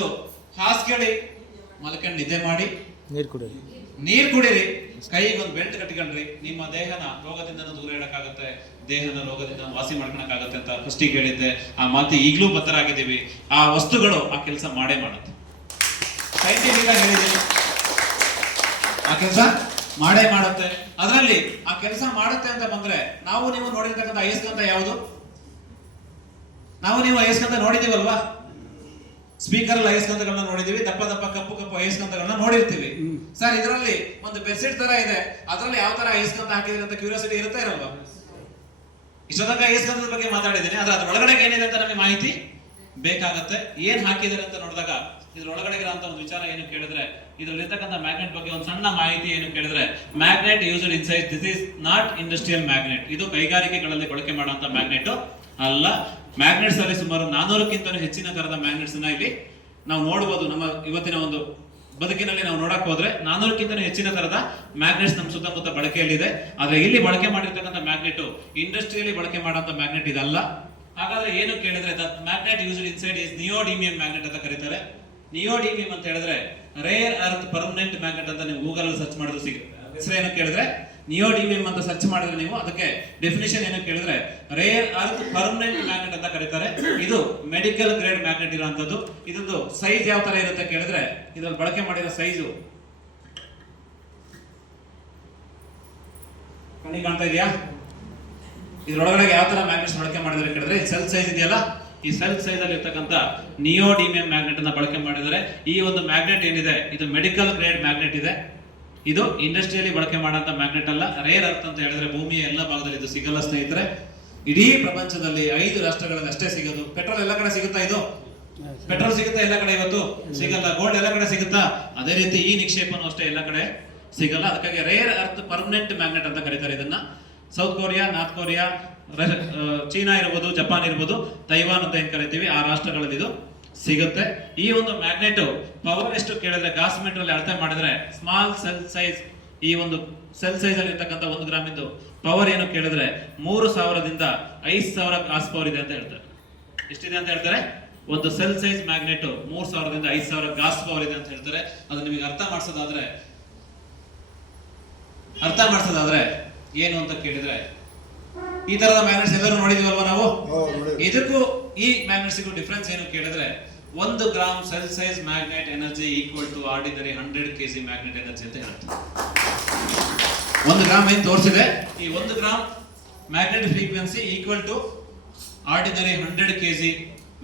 ಹಾಸ್ಗೆಳಿ ಮಲ್ಕೊಂಡು ನಿದ್ದೆ ಮಾಡಿ, ನೀರ್ ಕುಡೀರಿ, ಕೈಗೊಂದು ಬೆಲ್ಟ್ ಕಟ್ಕೊಂಡ್ರಿ, ನಿಮ್ಮ ದೇಹನ ರೋಗದಿಂದ ದೂರ ಇಡಕ್ಕಾಗತ್ತೆ, ದೇಹದ ರೋಗದಿಂದ ವಾಸಿ ಮಾಡ್ಕೊಳಕ್ಕಾಗತ್ತೆ ಅಂತ ಫಸ್ಟಿಗೆ ಹೇಳಿದ್ದೆ. ಆ ಮಾತು ಈಗಲೂ ಬದ್ಧರಾಗಿದ್ದೀವಿ. ಆ ವಸ್ತುಗಳು ಆ ಕೆಲಸ ಮಾಡೇ ಮಾಡುತ್ತೆ. ಸೈಂಟಿಫಿಕ್ ಆಗಿ ಹೇಳಿದ್ದೀನಿ, ಆ ಕೆಲಸ ಮಾಡೇ ಮಾಡುತ್ತೆ. ಅದರಲ್ಲಿ ಆ ಕೆಲಸ ಮಾಡುತ್ತೆ ಅಂತ ಬಂದ್ರೆ, ನಾವು ನೀವು ನೋಡಿರ್ತಕ್ಕಂಥ ಅಯಸ್ಕಾಂತ ಯಾವುದು? ನಾವು ನೀವು ಅಯಸ್ಕಾಂತ ನೋಡಿದೀವಲ್ವಾ? ಸ್ಪೀಕರ್ ಅಲ್ಲಿ ಅಯಸ್ಕಾಂತಗಳನ್ನ ನೋಡಿದೀವಿ, ದಪ್ಪ ದಪ್ಪ ಕಪ್ಪು ಕಪ್ಪು ಅಯಸ್ಕಾಂತಗಳನ್ನ ನೋಡಿರ್ತೀವಿ. ಸರ್, ಇದರಲ್ಲಿ ಒಂದು ಬೆಡ್ಶೀಟ್ ತರ ಇದೆ, ಅದರಲ್ಲಿ ಯಾವ ತರ ಅಯಸ್ಕಾಂತ ಹಾಕಿದ್ರೆ ಅಂತ ಕ್ಯೂರಿಯಾಸಿಟಿ ಇರುತ್ತೆ ಇರಲ್ವಾ? ಇಷ್ಟೊಂದಾಗ ಅಯಸ್ಕಾಂತದ ಬಗ್ಗೆ ಮಾತಾಡಿದ್ದೀನಿ, ಆದ್ರೆ ಅದ್ರೊಳಗಡೆ ಏನಿದೆ ಅಂತ ನಮಗೆ ಮಾಹಿತಿ ಬೇಕಾಗತ್ತೆ. ಏನ್ ಹಾಕಿದ್ದಾರೆ ಅಂತ ನೋಡಿದಾಗ ಇದ್ರೊಳಗಡೆ ಇರೋಂತ ಒಂದು ವಿಚಾರ ಏನು ಕೇಳಿದ್ರೆ, ಇದ್ರಲ್ಲಿರ್ತಕ್ಕಂಥ ಮ್ಯಾಗ್ನೆಟ್ ಬಗ್ಗೆ ಒಂದು ಸಣ್ಣ ಮಾಹಿತಿ ಏನು ಕೇಳಿದ್ರೆ, magnet used inside this is not industrial magnet. ಇದು ಕೈಗಾರಿಕೆಗಳಲ್ಲಿ ಬಳಕೆ ಮಾಡುವಂತ ಮ್ಯಾಗ್ನೆಟ್ ಅಲ್ಲ. ಮ್ಯಾಗ್ನೆಟ್ಸ್ ಅಲ್ಲಿ ಸುಮಾರು 400ಕ್ಕಿಂತ ಹೆಚ್ಚಿನ ತರದ ಮ್ಯಾಗ್ನೆಟ್ಸ್ ಇಲ್ಲಿ ನಾವು ನೋಡಬಹುದು. ನಮ್ಮ ಇವತ್ತಿನ ಒಂದು ಬದುಕಿನಲ್ಲಿ ನಾವು ನೋಡಕ್ ಹೋದ್ರೆ 400ಕ್ಕಿಂತ ಹೆಚ್ಚಿನ ತರದ ಮ್ಯಾಗ್ನೆಟ್ಸ್ ನಮ್ಮ ಸುತ್ತಮುತ್ತ ಬಳಕೆಯಲ್ಲಿದೆ. ಆದ್ರೆ ಇಲ್ಲಿ ಬಳಕೆ ಮಾಡಿರ್ತಕ್ಕಂಥ ಮ್ಯಾಗ್ನೆಟ್ ಇಂಡಸ್ಟ್ರಿಯಲ್ಲಿ ಬಳಕೆ ಮಾಡುವಂತ ಮ್ಯಾಗ್ನೆಟ್ ಇದಲ್ಲ. ಹಾಗಾದ್ರೆ ಏನು ಕೇಳಿದ್ರೆ, the magnet used inside is neodymium magnet ಅಂತ ಕರೀತಾರೆ. ನಿಯೋಡಿಮಿಯಂ ಅಂತ ಹೇಳಿದ್ರೆ ರೇರ್ ಅರ್ತ್ ಪರ್ಮನೆಂಟ್ ಮ್ಯಾಗ್ನೆಟ್ ಅಂತ ನೀವು ಗೂಗಲ್ ಸರ್ಚ್ ಮಾಡಿದ್ರೆ ಸಿಗುತ್ತೆ. ಹೆಸರು ಏನು ಕೇಳಿದ್ರೆ ನಿಯೋಡಿಮಿಯಂ ಅಂತ ಸರ್ಚ್ ಮಾಡಿದ್ರೆ ನೀವು ಅದಕ್ಕೆ ಡೆಫಿನೇಷನ್ ಏನು ಕೇಳಿದ್ರೆ ರೇರ್ ಅರ್ತ್ ಪರ್ಮನೆಂಟ್ ಮ್ಯಾಗ್ನೆಟ್ ಅಂತ ಕರೀತಾರೆ. ಇದು ಮೆಡಿಕಲ್ ಗ್ರೇಡ್ ಮ್ಯಾಗ್ನೆಟ್ ಇರುವಂತದ್ದು. ಇದ್ರದ್ದು ಸೈಜ್ ಯಾವ ತರ ಇರುತ್ತೆ ಕೇಳಿದ್ರೆ, ಇದ್ರಲ್ಲಿ ಬಳಕೆ ಮಾಡಿರೋ ಸೈಜು ಕಣ್ಣಿ ಕಾಣ್ತಾ ಇದೆಯಾ? ಇದ್ರೊಳಗಡೆ ಯಾವ ತರ ಮ್ಯಾಗ್ನೆಟ್ಸ್ ಬಳಕೆ ಮಾಡಿದ್ರೆ ಕೇಳಿದ್ರೆ, ಸೆಲ್ ಸೈಜ್ ಇದೆಯಲ್ಲ, ಈ ಸೆಲ್ ಸೈಜ್ ಅಲ್ಲಿ ಇರ್ತಕ್ಕಂಥ ನಿಯೋಡಿಮಿಯಂ ಮ್ಯಾಗ್ನೆಟ್ ಅನ್ನ ಬಳಕೆ ಮಾಡಿದರೆ, ಈ ಒಂದು ಮ್ಯಾಗ್ನೆಟ್ ಏನಿದೆ ಇದು ಮೆಡಿಕಲ್ ಗ್ರೇಡ್ ಮ್ಯಾಗ್ನೆಟ್ ಇದೆ. ಇದು ಇಂಡಸ್ಟ್ರಿಯಲ್ಲಿ ಬಳಕೆ ಮಾಡುವಂತ ಮ್ಯಾಗ್ನೆಟ್ ಅಲ್ಲ. ರೇರ್ ಅರ್ತ್ ಅಂತ ಹೇಳಿದ್ರೆ ಭೂಮಿಯ ಎಲ್ಲ ಭಾಗದಲ್ಲಿ ಇದು ಸಿಗಲ್ಲ ಸ್ನೇಹಿತರೆ. ಇಡೀ ಪ್ರಪಂಚದಲ್ಲಿ 5 ರಾಷ್ಟ್ರಗಳಲ್ಲಿ ಅಷ್ಟೇ ಸಿಗೋದು. ಪೆಟ್ರೋಲ್ ಎಲ್ಲ ಕಡೆ ಸಿಗುತ್ತಾ? ಇದು ಪೆಟ್ರೋಲ್ ಸಿಗುತ್ತಾ ಎಲ್ಲ ಕಡೆ? ಇವತ್ತು ಸಿಗಲ್ಲ. ಗೋಲ್ಡ್ ಎಲ್ಲ ಕಡೆ ಸಿಗುತ್ತಾ? ಅದೇ ರೀತಿ ಈ ನಿಕ್ಷೇಪನು ಅಷ್ಟೇ ಎಲ್ಲ ಕಡೆ ಸಿಗಲ್ಲ. ಅದಕ್ಕಾಗಿ ರೇರ್ ಅರ್ತ್ ಪರ್ಮನೆಂಟ್ ಮ್ಯಾಗ್ನೆಟ್ ಅಂತ ಕರೀತಾರೆ ಇದನ್ನ. South Korea, north Korea, China ಇರ್ಬೋದು, ಜಪಾನ್ ಇರ್ಬೋದು, ತೈವಾನ್ ಅಂತ ಏನ್ ಕರಿತೀವಿ, ಆ ರಾಷ್ಟ್ರಗಳಲ್ಲಿ ಇದು ಸಿಗುತ್ತೆ. ಈ ಒಂದು ಮ್ಯಾಗ್ನೆಟ್ ಪವರ್ ಎಷ್ಟು ಕೇಳಿದ್ರೆ, ಗಾಸ್ ಮೀಟರ್ ಅಲ್ಲಿ ಅಳತೆ ಮಾಡಿದ್ರೆ ಸ್ಮಾಲ್ ಸೆಲ್ ಸೈಜ್, ಈ ಒಂದು ಸೆಲ್ ಸೈಜ್ ಅಲ್ಲಿ ಇರ್ತಕ್ಕಂಥ 1 ಗ್ರಾಮ್ ಇಂದು ಪವರ್ ಏನು ಕೇಳಿದ್ರೆ 3000ದಿಂದ 5000 ಗಾಸ್ ಪವರ್ ಇದೆ ಅಂತ ಹೇಳ್ತಾರೆ. ಎಷ್ಟಿದೆ ಅಂತ ಹೇಳ್ತಾರೆ? ಒಂದು ಸೆಲ್ ಸೈಜ್ ಮ್ಯಾಗ್ನೆಟ್ 3000ದಿಂದ 5000 ಗಾಸ್ ಪವರ್ ಇದೆ ಅಂತ ಹೇಳ್ತಾರೆ. ಅದು ನಿಮಗೆ ಅರ್ಥ ಮಾಡಿಸೋದಾದ್ರೆ ಏನು ಅಂತ ಕೇಳಿದ್ರೆ, ಈ ತರದ ಮ್ಯಾಗ್ನೆಟ್ಸ್ ಎಲ್ಲರೂ ನೋಡಿದೀವಲ್ವಾ ನಾವು? ಇದಕ್ಕೂ ಈ ಮ್ಯಾಗ್ನೆಟ್ಸ್ಗೂ ಡಿಫರೆನ್ಸ್ ಏನು ಕೇಳಿದ್ರೆ, 1 gram cell size magnet energy equal to ordinary 100 kg magnet energy ಅಂತ ಹೇಳ್ತಾರೆ. 1 ಗ್ರಾಮ್ ಏನು ತೋರಿಸಿದೆ, ಈ 1 gram magnet frequency equal to ordinary 100 kg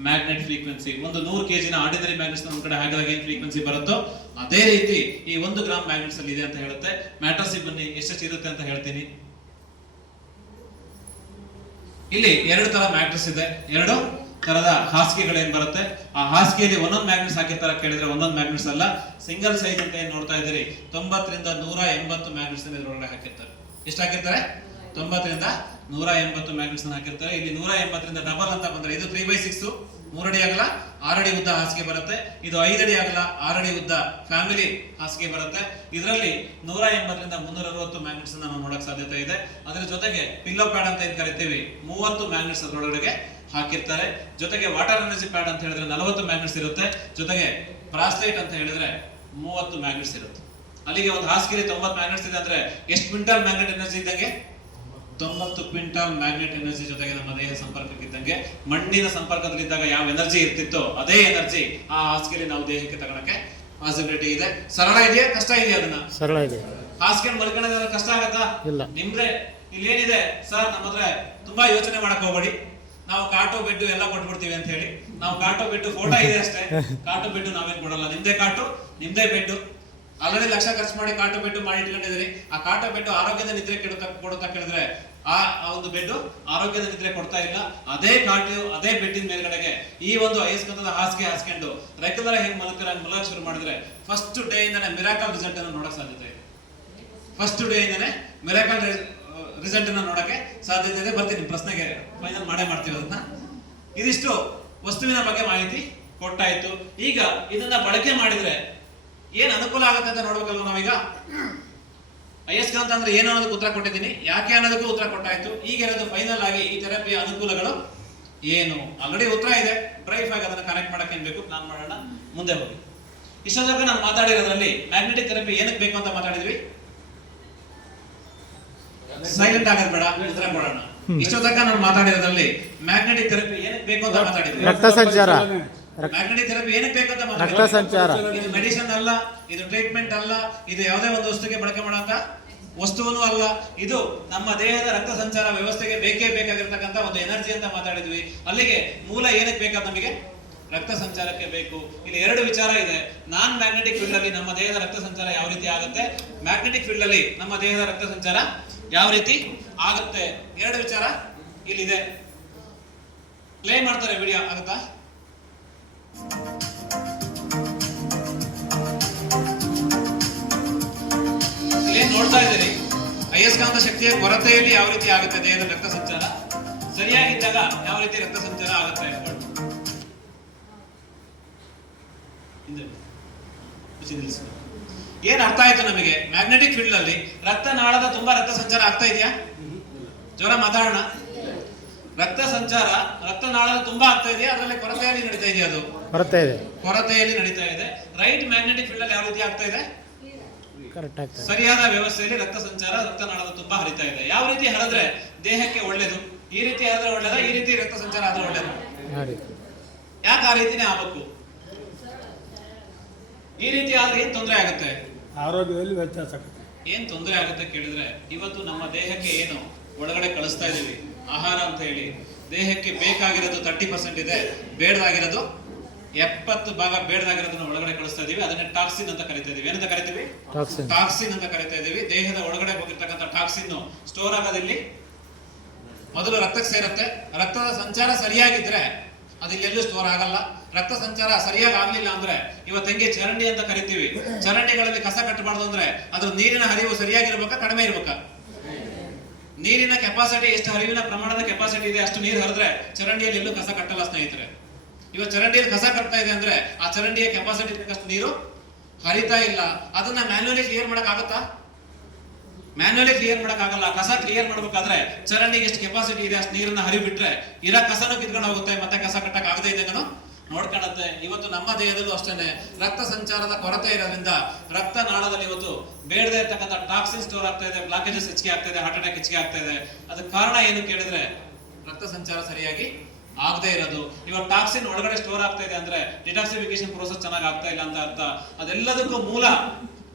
magnet frequency. ಒಂದು 100 kg ನ ಆರ್ಡಿನರಿ ಮ್ಯಾಗ್ನೆಟ್ಸ್ ನಮ್ಮ ಕಡೆ ಹಾಕಿದಾಗ ಏನು ಫ್ರೀಕ್ವೆನ್ಸಿ ಬರುತ್ತೋ ಅದೇ ರೀತಿ ಈ 1 ಗ್ರಾಮ್ ಮ್ಯಾಗ್ನೆಟ್ಸ್ ಅಲ್ಲಿ ಇದೆ ಅಂತ ಹೇಳುತ್ತೆ. ಮ್ಯಾಟ್ರಸ್ ಬನ್ನಿ ಎಷ್ಟು ಇರುತ್ತೆ ಅಂತ ಹೇಳ್ತೀನಿ. ಇಲ್ಲಿ 2 ತರ ಮ್ಯಾಟ್ರಸ್ ಇದೆ, 2 ತರದ ಹಾಸಿಗೆಗಳೇನ್ ಬರುತ್ತೆ. ಆ ಹಾಸಿಗೆಯಲ್ಲಿ ಒಂದೊಂದು ಮ್ಯಾಗ್ನೆಟ್ಸ್ ಹಾಕಿರ್ತಾರ ಕೇಳಿದ್ರೆ ಒಂದೊಂದು ಮ್ಯಾಗ್ನೆಟ್ಸ್ ಅಲ್ಲ, ಸಿಂಗಲ್ ಸೈಜ್ ಅಂತ ಏನ್ ನೋಡ್ತಾ ಇದ್ದೀರಿ 90ರಿಂದ 180 ಮ್ಯಾಗ್ನೆಟ್ಸ್ ಇದರೊಳಗಡೆ ಹಾಕಿರ್ತಾರೆ. ಎಷ್ಟು ಹಾಕಿರ್ತಾರೆ? 90ರಿಂದ 180 ಮ್ಯಾಗ್ನೆಟ್ಸ್ ಹಾಕಿರ್ತಾರೆ. ಇಲ್ಲಿ 180ರಿಂದ ಡಬಲ್ ಅಂತ ಬಂದ್ರೆ ಇದು 3/6, 3 ಅಡಿ ಅಗಲ 6 ಅಡಿ ಉದ್ದ ಹಾಸಿಗೆ ಬರುತ್ತೆ. ಇದು 5 ಅಡಿ ಅಗಲ 6 ಅಡಿ ಉದ್ದ ಫ್ಯಾಮಿಲಿ ಹಾಸಿಗೆ ಬರುತ್ತೆ. ಇದರಲ್ಲಿ 180ರಿಂದ 360 ಮ್ಯಾಗ್ನೆಟ್ಸ್ ನಾವು ನೋಡಕ್ ಸಾಧ್ಯತೆ ಇದೆ. ಅದರ ಜೊತೆಗೆ ಪಿಲ್ಲೋ ಪ್ಯಾಡ್ ಅಂತ ಏನ್ ಕರಿತೀವಿ 30 ಮ್ಯಾಗ್ನೆಟ್ಸ್ ಅದರೊಳಗಡೆ ಹಾಕಿರ್ತಾರೆ. ಜೊತೆಗೆ ವಾಟರ್ ಎನರ್ಜಿ ಪ್ಯಾಡ್ ಅಂತ ಹೇಳಿದ್ರೆ 40 ಮ್ಯಾಗ್ನೆಟ್ಸ್ ಇರುತ್ತೆ. ಜೊತೆಗೆ ಬ್ರಾಸ್ಲೆಟ್ ಅಂತ ಹೇಳಿದ್ರೆ 30 ಮ್ಯಾಗ್ನೆಟ್ಸ್ ಇರುತ್ತೆ. ಅಲ್ಲಿಗೆ ಒಂದು ಹಾಸಿಗೆ 90 ಮ್ಯಾಗ್ನೆಟ್ಸ್ ಇದೆ ಅಂದ್ರೆ ಎಷ್ಟು ಕ್ವಿಂಟಲ್ ಮ್ಯಾಗ್ನೆಟ್ ಎನರ್ಜಿ ಇದ್ದಂಗೆ? 90 ಕ್ವಿಂಟಲ್ ಮ್ಯಾಗ್ನೆಟ್ ಎನರ್ಜಿ ಜೊತೆಗೆ ನಮ್ಮ ದೇಹ ಸಂಪರ್ಕಕ್ಕಿದ್ದಂಗೆ. ಮಣ್ಣಿನ ಸಂಪರ್ಕದಲ್ಲಿದ್ದಾಗ ಯಾವ ಎನರ್ಜಿ ಇರ್ತಿತ್ತೋ ಅದೇ ಎನರ್ಜಿ ಆ ಹಾಸಿಗೆಯಲ್ಲಿ ನಾವು ದೇಹಕ್ಕೆ ತಗೊಳಕ್ಕೆ ಪಾಸಿಬಿಲಿಟಿ ಇದೆ. ಸರಳ ಇದೆಯಾ ಕಷ್ಟ ಇದೆಯಾ? ಅದನ್ನ ಸರಳ ಇದೆ. ಹಾಸಿಗೆ ಮಲ್ಕೊಳ್ಳೋದ್ರೆ ಕಷ್ಟ ಆಗತ್ತಾ? ಇಲ್ಲ. ನಿಮ್ದೆ ಇಲ್ಲಿ ಏನಿದೆ ಸರ್, ನಮ್ಮ ಹತ್ರ ತುಂಬಾ ಯೋಚನೆ ಮಾಡಕ್ ಹೋಗ್ಬೇಡಿ. ನಾವು ಕಾಟು ಬೆಡ್ ಎಲ್ಲ ಕೊಟ್ಬಿಡ್ತೀವಿ ಅಂತ ಹೇಳಿ. ನಾವು ಕಾಟು ಬೆಡ್ ಫೋಟೋ ಇದೆ ಅಷ್ಟೇ, ಕಾಟು ಬೆಡ್ ನಾವೇನ್ ಕೊಡಲ್ಲ. ನಿಮ್ದೇ ಕಾಟು ನಿಮ್ದೇ ಬೆಡ್. ಆಲ್ರೆಡಿ ಲಕ್ಷ ಖರ್ಚು ಮಾಡಿ ಕಾಟು ಬೆಡ್ ಮಾಡಿ ಇಟ್ಕೊಂಡಿದ್ರಿ. ಆ ಕಾಟು ಬೆಡ್ ಆರೋಗ್ಯದ ನಿದ್ರೆ ಕೊಡುತ್ತಾ ಕೇಳಿದ್ರೆ ಆ ಒಂದು ಬೆಡ್ ಆರೋಗ್ಯದ ನಿದ್ರೆ ಕೊಡ್ತಾ ಇಲ್ಲ. ಅದೇ ಕಾಟು ಅದೇ ಬೆಡ್ಡಿನ ಮೇಲ್ಗಡೆಗೆ ಈ ಒಂದು ಅಯಸ್ಕಂತದ ಹಾಸಿಗೆ ಹಾಸ್ಕೊಂಡು ರೆಗ್ಯುಲರ್ ಹೆಂಗ್ ಮಲಗಕ್ ಶುರು ಮಾಡಿದ್ರೆ ಫಸ್ಟ್ ಡೇ ಇಂದಾನೆ ಮಿರಾಕಲ್ ರಿಸಲ್ಟ್ ಅನ್ನು ನೋಡಕ್ ಸಾಧ್ಯತೆ ಇದೆ. ಫಸ್ಟ್ ಡೇ ಇಂದಾನೆ ಮಿರಾಕಲ್ ರಿಸಲ್ಟ್ ಅನ್ನ ನೋಡಕ್ಕೆ ಸಾಧ್ಯತೆ ಇದೆ. ಬರ್ತೀನಿ ಪ್ರಶ್ನೆಗೆ ಫೈನಲ್ ಮಾಡ್ತೀವಿ ಅದನ್ನ. ಇದಿಷ್ಟು ವಸ್ತುವಿನ ಬಗ್ಗೆ ಮಾಹಿತಿ ಕೊಟ್ಟಾಯ್ತು. ಈಗ ಇದನ್ನ ಬಳಕೆ ಮಾಡಿದ್ರೆ ಏನ್ ಅನುಕೂಲ ಆಗುತ್ತೆ ಅಂತ ನೋಡ್ಬೇಕಲ್ವ ನಾವೀಗ. ಅಯಸ್ಕಾಂತ ಅಂದ್ರೆ ಏನು ಅನ್ನೋದಕ್ಕೆ ಉತ್ತರ ಕೊಟ್ಟಿದ್ದೀನಿ, ಯಾಕೆ ಅನ್ನೋದಕ್ಕೂ ಉತ್ತರ ಕೊಟ್ಟಾಯ್ತು. ಈಗ ಇರೋದು ಫೈನಲ್ ಆಗಿ ಈ ಥೆರಪಿಯ ಅನುಕೂಲಗಳು ಏನು. ಆಲ್ರೆಡಿ ಉತ್ತರ ಇದೆ, ಬ್ರೈಫ್ ಆಗಿ ಅದನ್ನ ಕನೆಕ್ಟ್ ಮಾಡಕ್ಕೆ ಏನ್ ಬೇಕು ಪ್ಲಾನ್ ಮಾಡೋಣ, ಮುಂದೆ ಹೋಗಿ. ಇಷ್ಟೊಂದಾಗ ನಾನು ಮಾತಾಡಿರೋದ್ರಲ್ಲಿ ಮ್ಯಾಗ್ನೆಟಿಕ್ ಥೆರಪಿ ಏನಕ್ಕೆ ಬೇಕು ಅಂತ ಮಾತಾಡಿದ್ವಿ. ಸೈಲೆಂಟ್ ಆಗೋದು ಬೇಡ, ಉತ್ತರ ಕೊಡೋಣ. ಇಷ್ಟೊತ್ತಕ ನಾನು ಮಾತಾಡಿರೋದ್ರಲ್ಲಿ ಮ್ಯಾಗ್ನೆಟಿಕ್ ಥೆರಪಿ ಏನಕ್ಕೆ ಬೇಕು ಅಂತ ಮಾತಾಡಿದ್ವಿ. ರಕ್ತ ಸಂಚಾರ. ಮ್ಯಾಗ್ನೆಟಿಕ್ ಥೆರಪಿ ಏನಕ್ಕೆ ಬೇಕು ಅಂತ ರಕ್ತ ಸಂಚಾರ. ಇದು ಮೆಡಿಸಿನ್ ಅಲ್ಲ, ಇದು ಟ್ರೀಟ್ಮೆಂಟ್ ಅಲ್ಲ, ಇದು ಯಾವುದೇ ಒಂದು ವಸ್ತುಗೆ ಬಳಕೆ ಮಾಡೋಂತ ವಸ್ತುವೂ ಅಲ್ಲ. ಇದು ನಮ್ಮ ದೇಹದ ರಕ್ತ ಸಂಚಾರ ವ್ಯವಸ್ಥೆಗೆ ಬೇಕೇ ಬೇಕಾಗಿರ್ತಕ್ಕಂಥ ಒಂದು ಎನರ್ಜಿ ಅಂತ ಮಾತಾಡಿದ್ವಿ. ಅಲ್ಲಿಗೆ ಮೂಲ ಏನಕ್ಕೆ ಬೇಕಾದ ನಮಗೆ, ರಕ್ತ ಸಂಚಾರಕ್ಕೆ ಬೇಕು. ಇಲ್ಲಿ ಎರಡು ವಿಚಾರ ಇದೆ. ನಾನ್ ಮ್ಯಾಗ್ನೆಟಿಕ್ ಫೀಲ್ಡ್ ಅಲ್ಲಿ ನಮ್ಮ ದೇಹದ ರಕ್ತ ಸಂಚಾರ ಯಾವ ರೀತಿ ಆಗುತ್ತೆ, ಮ್ಯಾಗ್ನೆಟಿಕ್ ಫೀಲ್ಡ್ ಅಲ್ಲಿ ನಮ್ಮ ದೇಹದ ರಕ್ತ ಸಂಚಾರ ಯಾವ ರೀತಿ ಆಗುತ್ತೆ, ಎರಡು ವಿಚಾರ ಇಲ್ಲಿದೆ. ಪ್ಲೇ ಮಾಡ್ತಾರೆ ವಿಡಿಯೋ, ಆಗುತ್ತಾ? ಏನ್ ನೋಡ್ತಾ ಇದ್ದೀರಿ, ಅಯಸ್ಕಾಂತ ಶಕ್ತಿಯ ಕೊರತೆಯಲ್ಲಿ ಯಾವ ರೀತಿ ಆಗುತ್ತೆ ದೇಹದ ರಕ್ತ ಸಂಚಾರ, ಸರಿಯಾಗಿದ್ದಾಗ ಯಾವ ರೀತಿ ರಕ್ತ ಸಂಚಾರ ಆಗುತ್ತೆ. ಏನ್ ಅರ್ಥ ಆಯ್ತು ನಮಗೆ? ಮ್ಯಾಗ್ನೆಟಿಕ್ ಫೀಲ್ಡ್ ಅಲ್ಲಿ ರಕ್ತನಾಳದ ತುಂಬಾ ರಕ್ತ ಸಂಚಾರ ಆಗ್ತಾ ಇದೆಯಾ? ಜೋರ ಮಾತಾಡೋಣ. ರಕ್ತ ಸಂಚಾರ ರಕ್ತನಾಳದ ತುಂಬಾ ಆಗ್ತಾ ಇದೆಯಾ, ಅದರಲ್ಲಿ ಕೊರತೆಯಲ್ಲಿ ನಡೀತಾ ಇದೆಯಾ? ಅದು ಕೊರತೆಯಲ್ಲಿ ನಡೀತಾ ಇದೆ. ರೈಟ್ ಮ್ಯಾಗ್ನೆಟಿಕ್ ಫೀಲ್ಡ್ ಅಲ್ಲಿ ಯಾವ ರೀತಿ ಆಗ್ತಾ ಇದೆ? ಸರಿಯಾದ ವ್ಯವಸ್ಥೆಯಲ್ಲಿ ರಕ್ತ ಸಂಚಾರ ರಕ್ತನಾಳದ ತುಂಬಾ ಹರಿತಾ ಇದೆ. ಯಾವ ರೀತಿ ಹರಿದ್ರೆ ದೇಹಕ್ಕೆ ಒಳ್ಳೇದು, ಈ ರೀತಿ ಹರಿದ್ರೆ ಒಳ್ಳೇದ, ಈ ರೀತಿ ರಕ್ತ ಸಂಚಾರ ಆದ್ರೆ ಒಳ್ಳೇದು? ಯಾಕೆ ಆ ರೀತಿನೇ ಆಗ್ಬೇಕು? ಈ ರೀತಿ ಆದ್ರೆ ಏನ್ ತೊಂದರೆ ಆಗುತ್ತೆ? ಆರೋಗ್ಯದಲ್ಲಿ ವ್ಯತ್ಯಾಸ. ಏನ್ ತೊಂದರೆ ಆಗುತ್ತೆ ಕೇಳಿದ್ರೆ, ಇವತ್ತು ನಮ್ಮ ದೇಹಕ್ಕೆ ಏನು ಒಳಗಡೆ ಕಳಿಸ್ತಾ ಇದೀವಿ ಆಹಾರ ಅಂತ ಹೇಳಿ, ದೇಹಕ್ಕೆ ಬೇಕಾಗಿರೋದು 30% ಇದೆ, ಬೇಡದಾಗಿರೋದು 70% ಬೇಡದಾಗಿರೋದನ್ನ ಒಳಗಡೆ ಕಳಿಸ್ತಾ ಇದೀವಿ. ಅದನ್ನೇ ಟಾಕ್ಸಿನ್ ಅಂತ ಕರಿತಾ ಇದೀವಿ. ಏನಂತ ಕರಿತೀವಿ? ಟಾಕ್ಸಿನ್ ಅಂತ ಕರಿತಾ ಇದೀವಿ. ದೇಹದ ಒಳಗಡೆ ಹೋಗಿರ್ತಕ್ಕಂಥ ಟಾಕ್ಸಿನ್ ಸ್ಟೋರ್ ಆಗೋದಿಲ್ಲಿ ಮೊದಲು ರಕ್ತಕ್ಕೆ ಸೇರುತ್ತೆ. ರಕ್ತದ ಸಂಚಾರ ಸರಿಯಾಗಿದ್ರೆ ಅದು ಇಲ್ಲೆಲ್ಲೂ ಸ್ಟೋರ್ ಆಗಲ್ಲ. ರಕ್ತ ಸಂಚಾರ ಸರಿಯಾಗಿ ಆಗ್ಲಿಲ್ಲ ಅಂದ್ರೆ, ಇವತ್ತು ಹೆಂಗೆ ಚರಂಡಿ ಅಂತ ಕರಿತೀವಿ, ಚರಂಡಿಗಳಲ್ಲಿ ಕಸ ಕಟ್ಟಬಾರ್ದು ಅಂದ್ರೆ ಅದ್ರ ನೀರಿನ ಹರಿವು ಸರಿಯಾಗಿರ್ಬೇಕಾ ಕಡಿಮೆ ಇರ್ಬೇಕಾ? ನೀರಿನ ಕೆಪಾಸಿಟಿ ಎಷ್ಟು, ಹರಿವಿನ ಪ್ರಮಾಣದ ಕೆಪಾಸಿಟಿ ಇದೆ ಅಷ್ಟು ನೀರು ಹರಿದ್ರೆ ಚರಂಡಿಯಲ್ಲಿ ಎಲ್ಲೂ ಕಸ ಕಟ್ಟಲ್ಲ ಸ್ನೇಹಿತರೆ. ಇವತ್ತು ಚರಂಡಿಯಲ್ಲಿ ಕಸ ಕಟ್ತಾ ಇದೆ ಅಂದ್ರೆ ಆ ಚರಂಡಿಯ ಕೆಪಾಸಿಟಿ ಬೇಕಷ್ಟು ನೀರು ಹರಿತಾ ಇಲ್ಲ. ಅದನ್ನ ಮ್ಯಾನ್ಯುಯಲಿ ಕ್ಲಿಯರ್ ಮಾಡಕ್ ಆಗುತ್ತಾ? ಮ್ಯಾನ್ಯುಯಲಿ ಕ್ಲಿಯರ್ ಮಾಡಕ್ ಆಗಲ್ಲ. ಕಸ ಕ್ಲಿಯರ್ ಮಾಡ್ಬೇಕಾದ್ರೆ ಚರಂಡಿಗೆ ಎಷ್ಟು ಕೆಪಾಸಿಟಿ ಇದೆ ಅಷ್ಟು ನೀರನ್ನ ಹರಿಬಿಟ್ರೆ ಇರೋ ಕಸನೂ ಕಿತ್ಕೊಂಡು ಹೋಗುತ್ತೆ, ಮತ್ತೆ ಕಸ ಕಟ್ಟಕ್ ಆಗದೆ ಇದ್ದಂಗನು ನೋಡ್ಕೊಳ್ಳುತ್ತೆ. ಇವತ್ತು ನಮ್ಮ ದೇಹದಲ್ಲೂ ಅಷ್ಟೇನೆ ರಕ್ತ ಸಂಚಾರದ ಕೊರತೆ ಇರೋದ್ರಿಂದ ರಕ್ತನಾಳದಲ್ಲಿ ಇವತ್ತು ಬೇಡದೇ ಇರ್ತಕ್ಕಂಥ ಟಾಕ್ಸಿನ್ ಸ್ಟೋರ್ ಆಗ್ತಾ ಇದೆ, ಬ್ಲಾಕೇಜಸ್ ಹೆಚ್ಚಿಗೆ ಆಗ್ತಾ ಇದೆ, ಹಾರ್ಟ್ ಅಟ್ಯಾಕ್ ಹೆಚ್ಚಿಗೆ ಆಗ್ತಾ ಇದೆ. ಅದಕ್ಕೆ ಕಾರಣ ಏನು ಕೇಳಿದ್ರೆ ರಕ್ತ ಸಂಚಾರ ಸರಿಯಾಗಿ ಆಗದೆ ಇರೋದು. ಇವಾಗ ಟಾಕ್ಸಿನ್ ಒಳಗಡೆ ಸ್ಟೋರ್ ಆಗ್ತಾ ಇದೆ ಅಂದ್ರೆ ಡಿಟಾಕ್ಸಿಫಿಕೇಶನ್ ಪ್ರೋಸೆಸ್ ಚೆನ್ನಾಗಿ ಆಗ್ತಾ ಇಲ್ಲ ಅಂತ ಅರ್ಥ. ಅದೆಲ್ಲದಕ್ಕೂ ಮೂಲ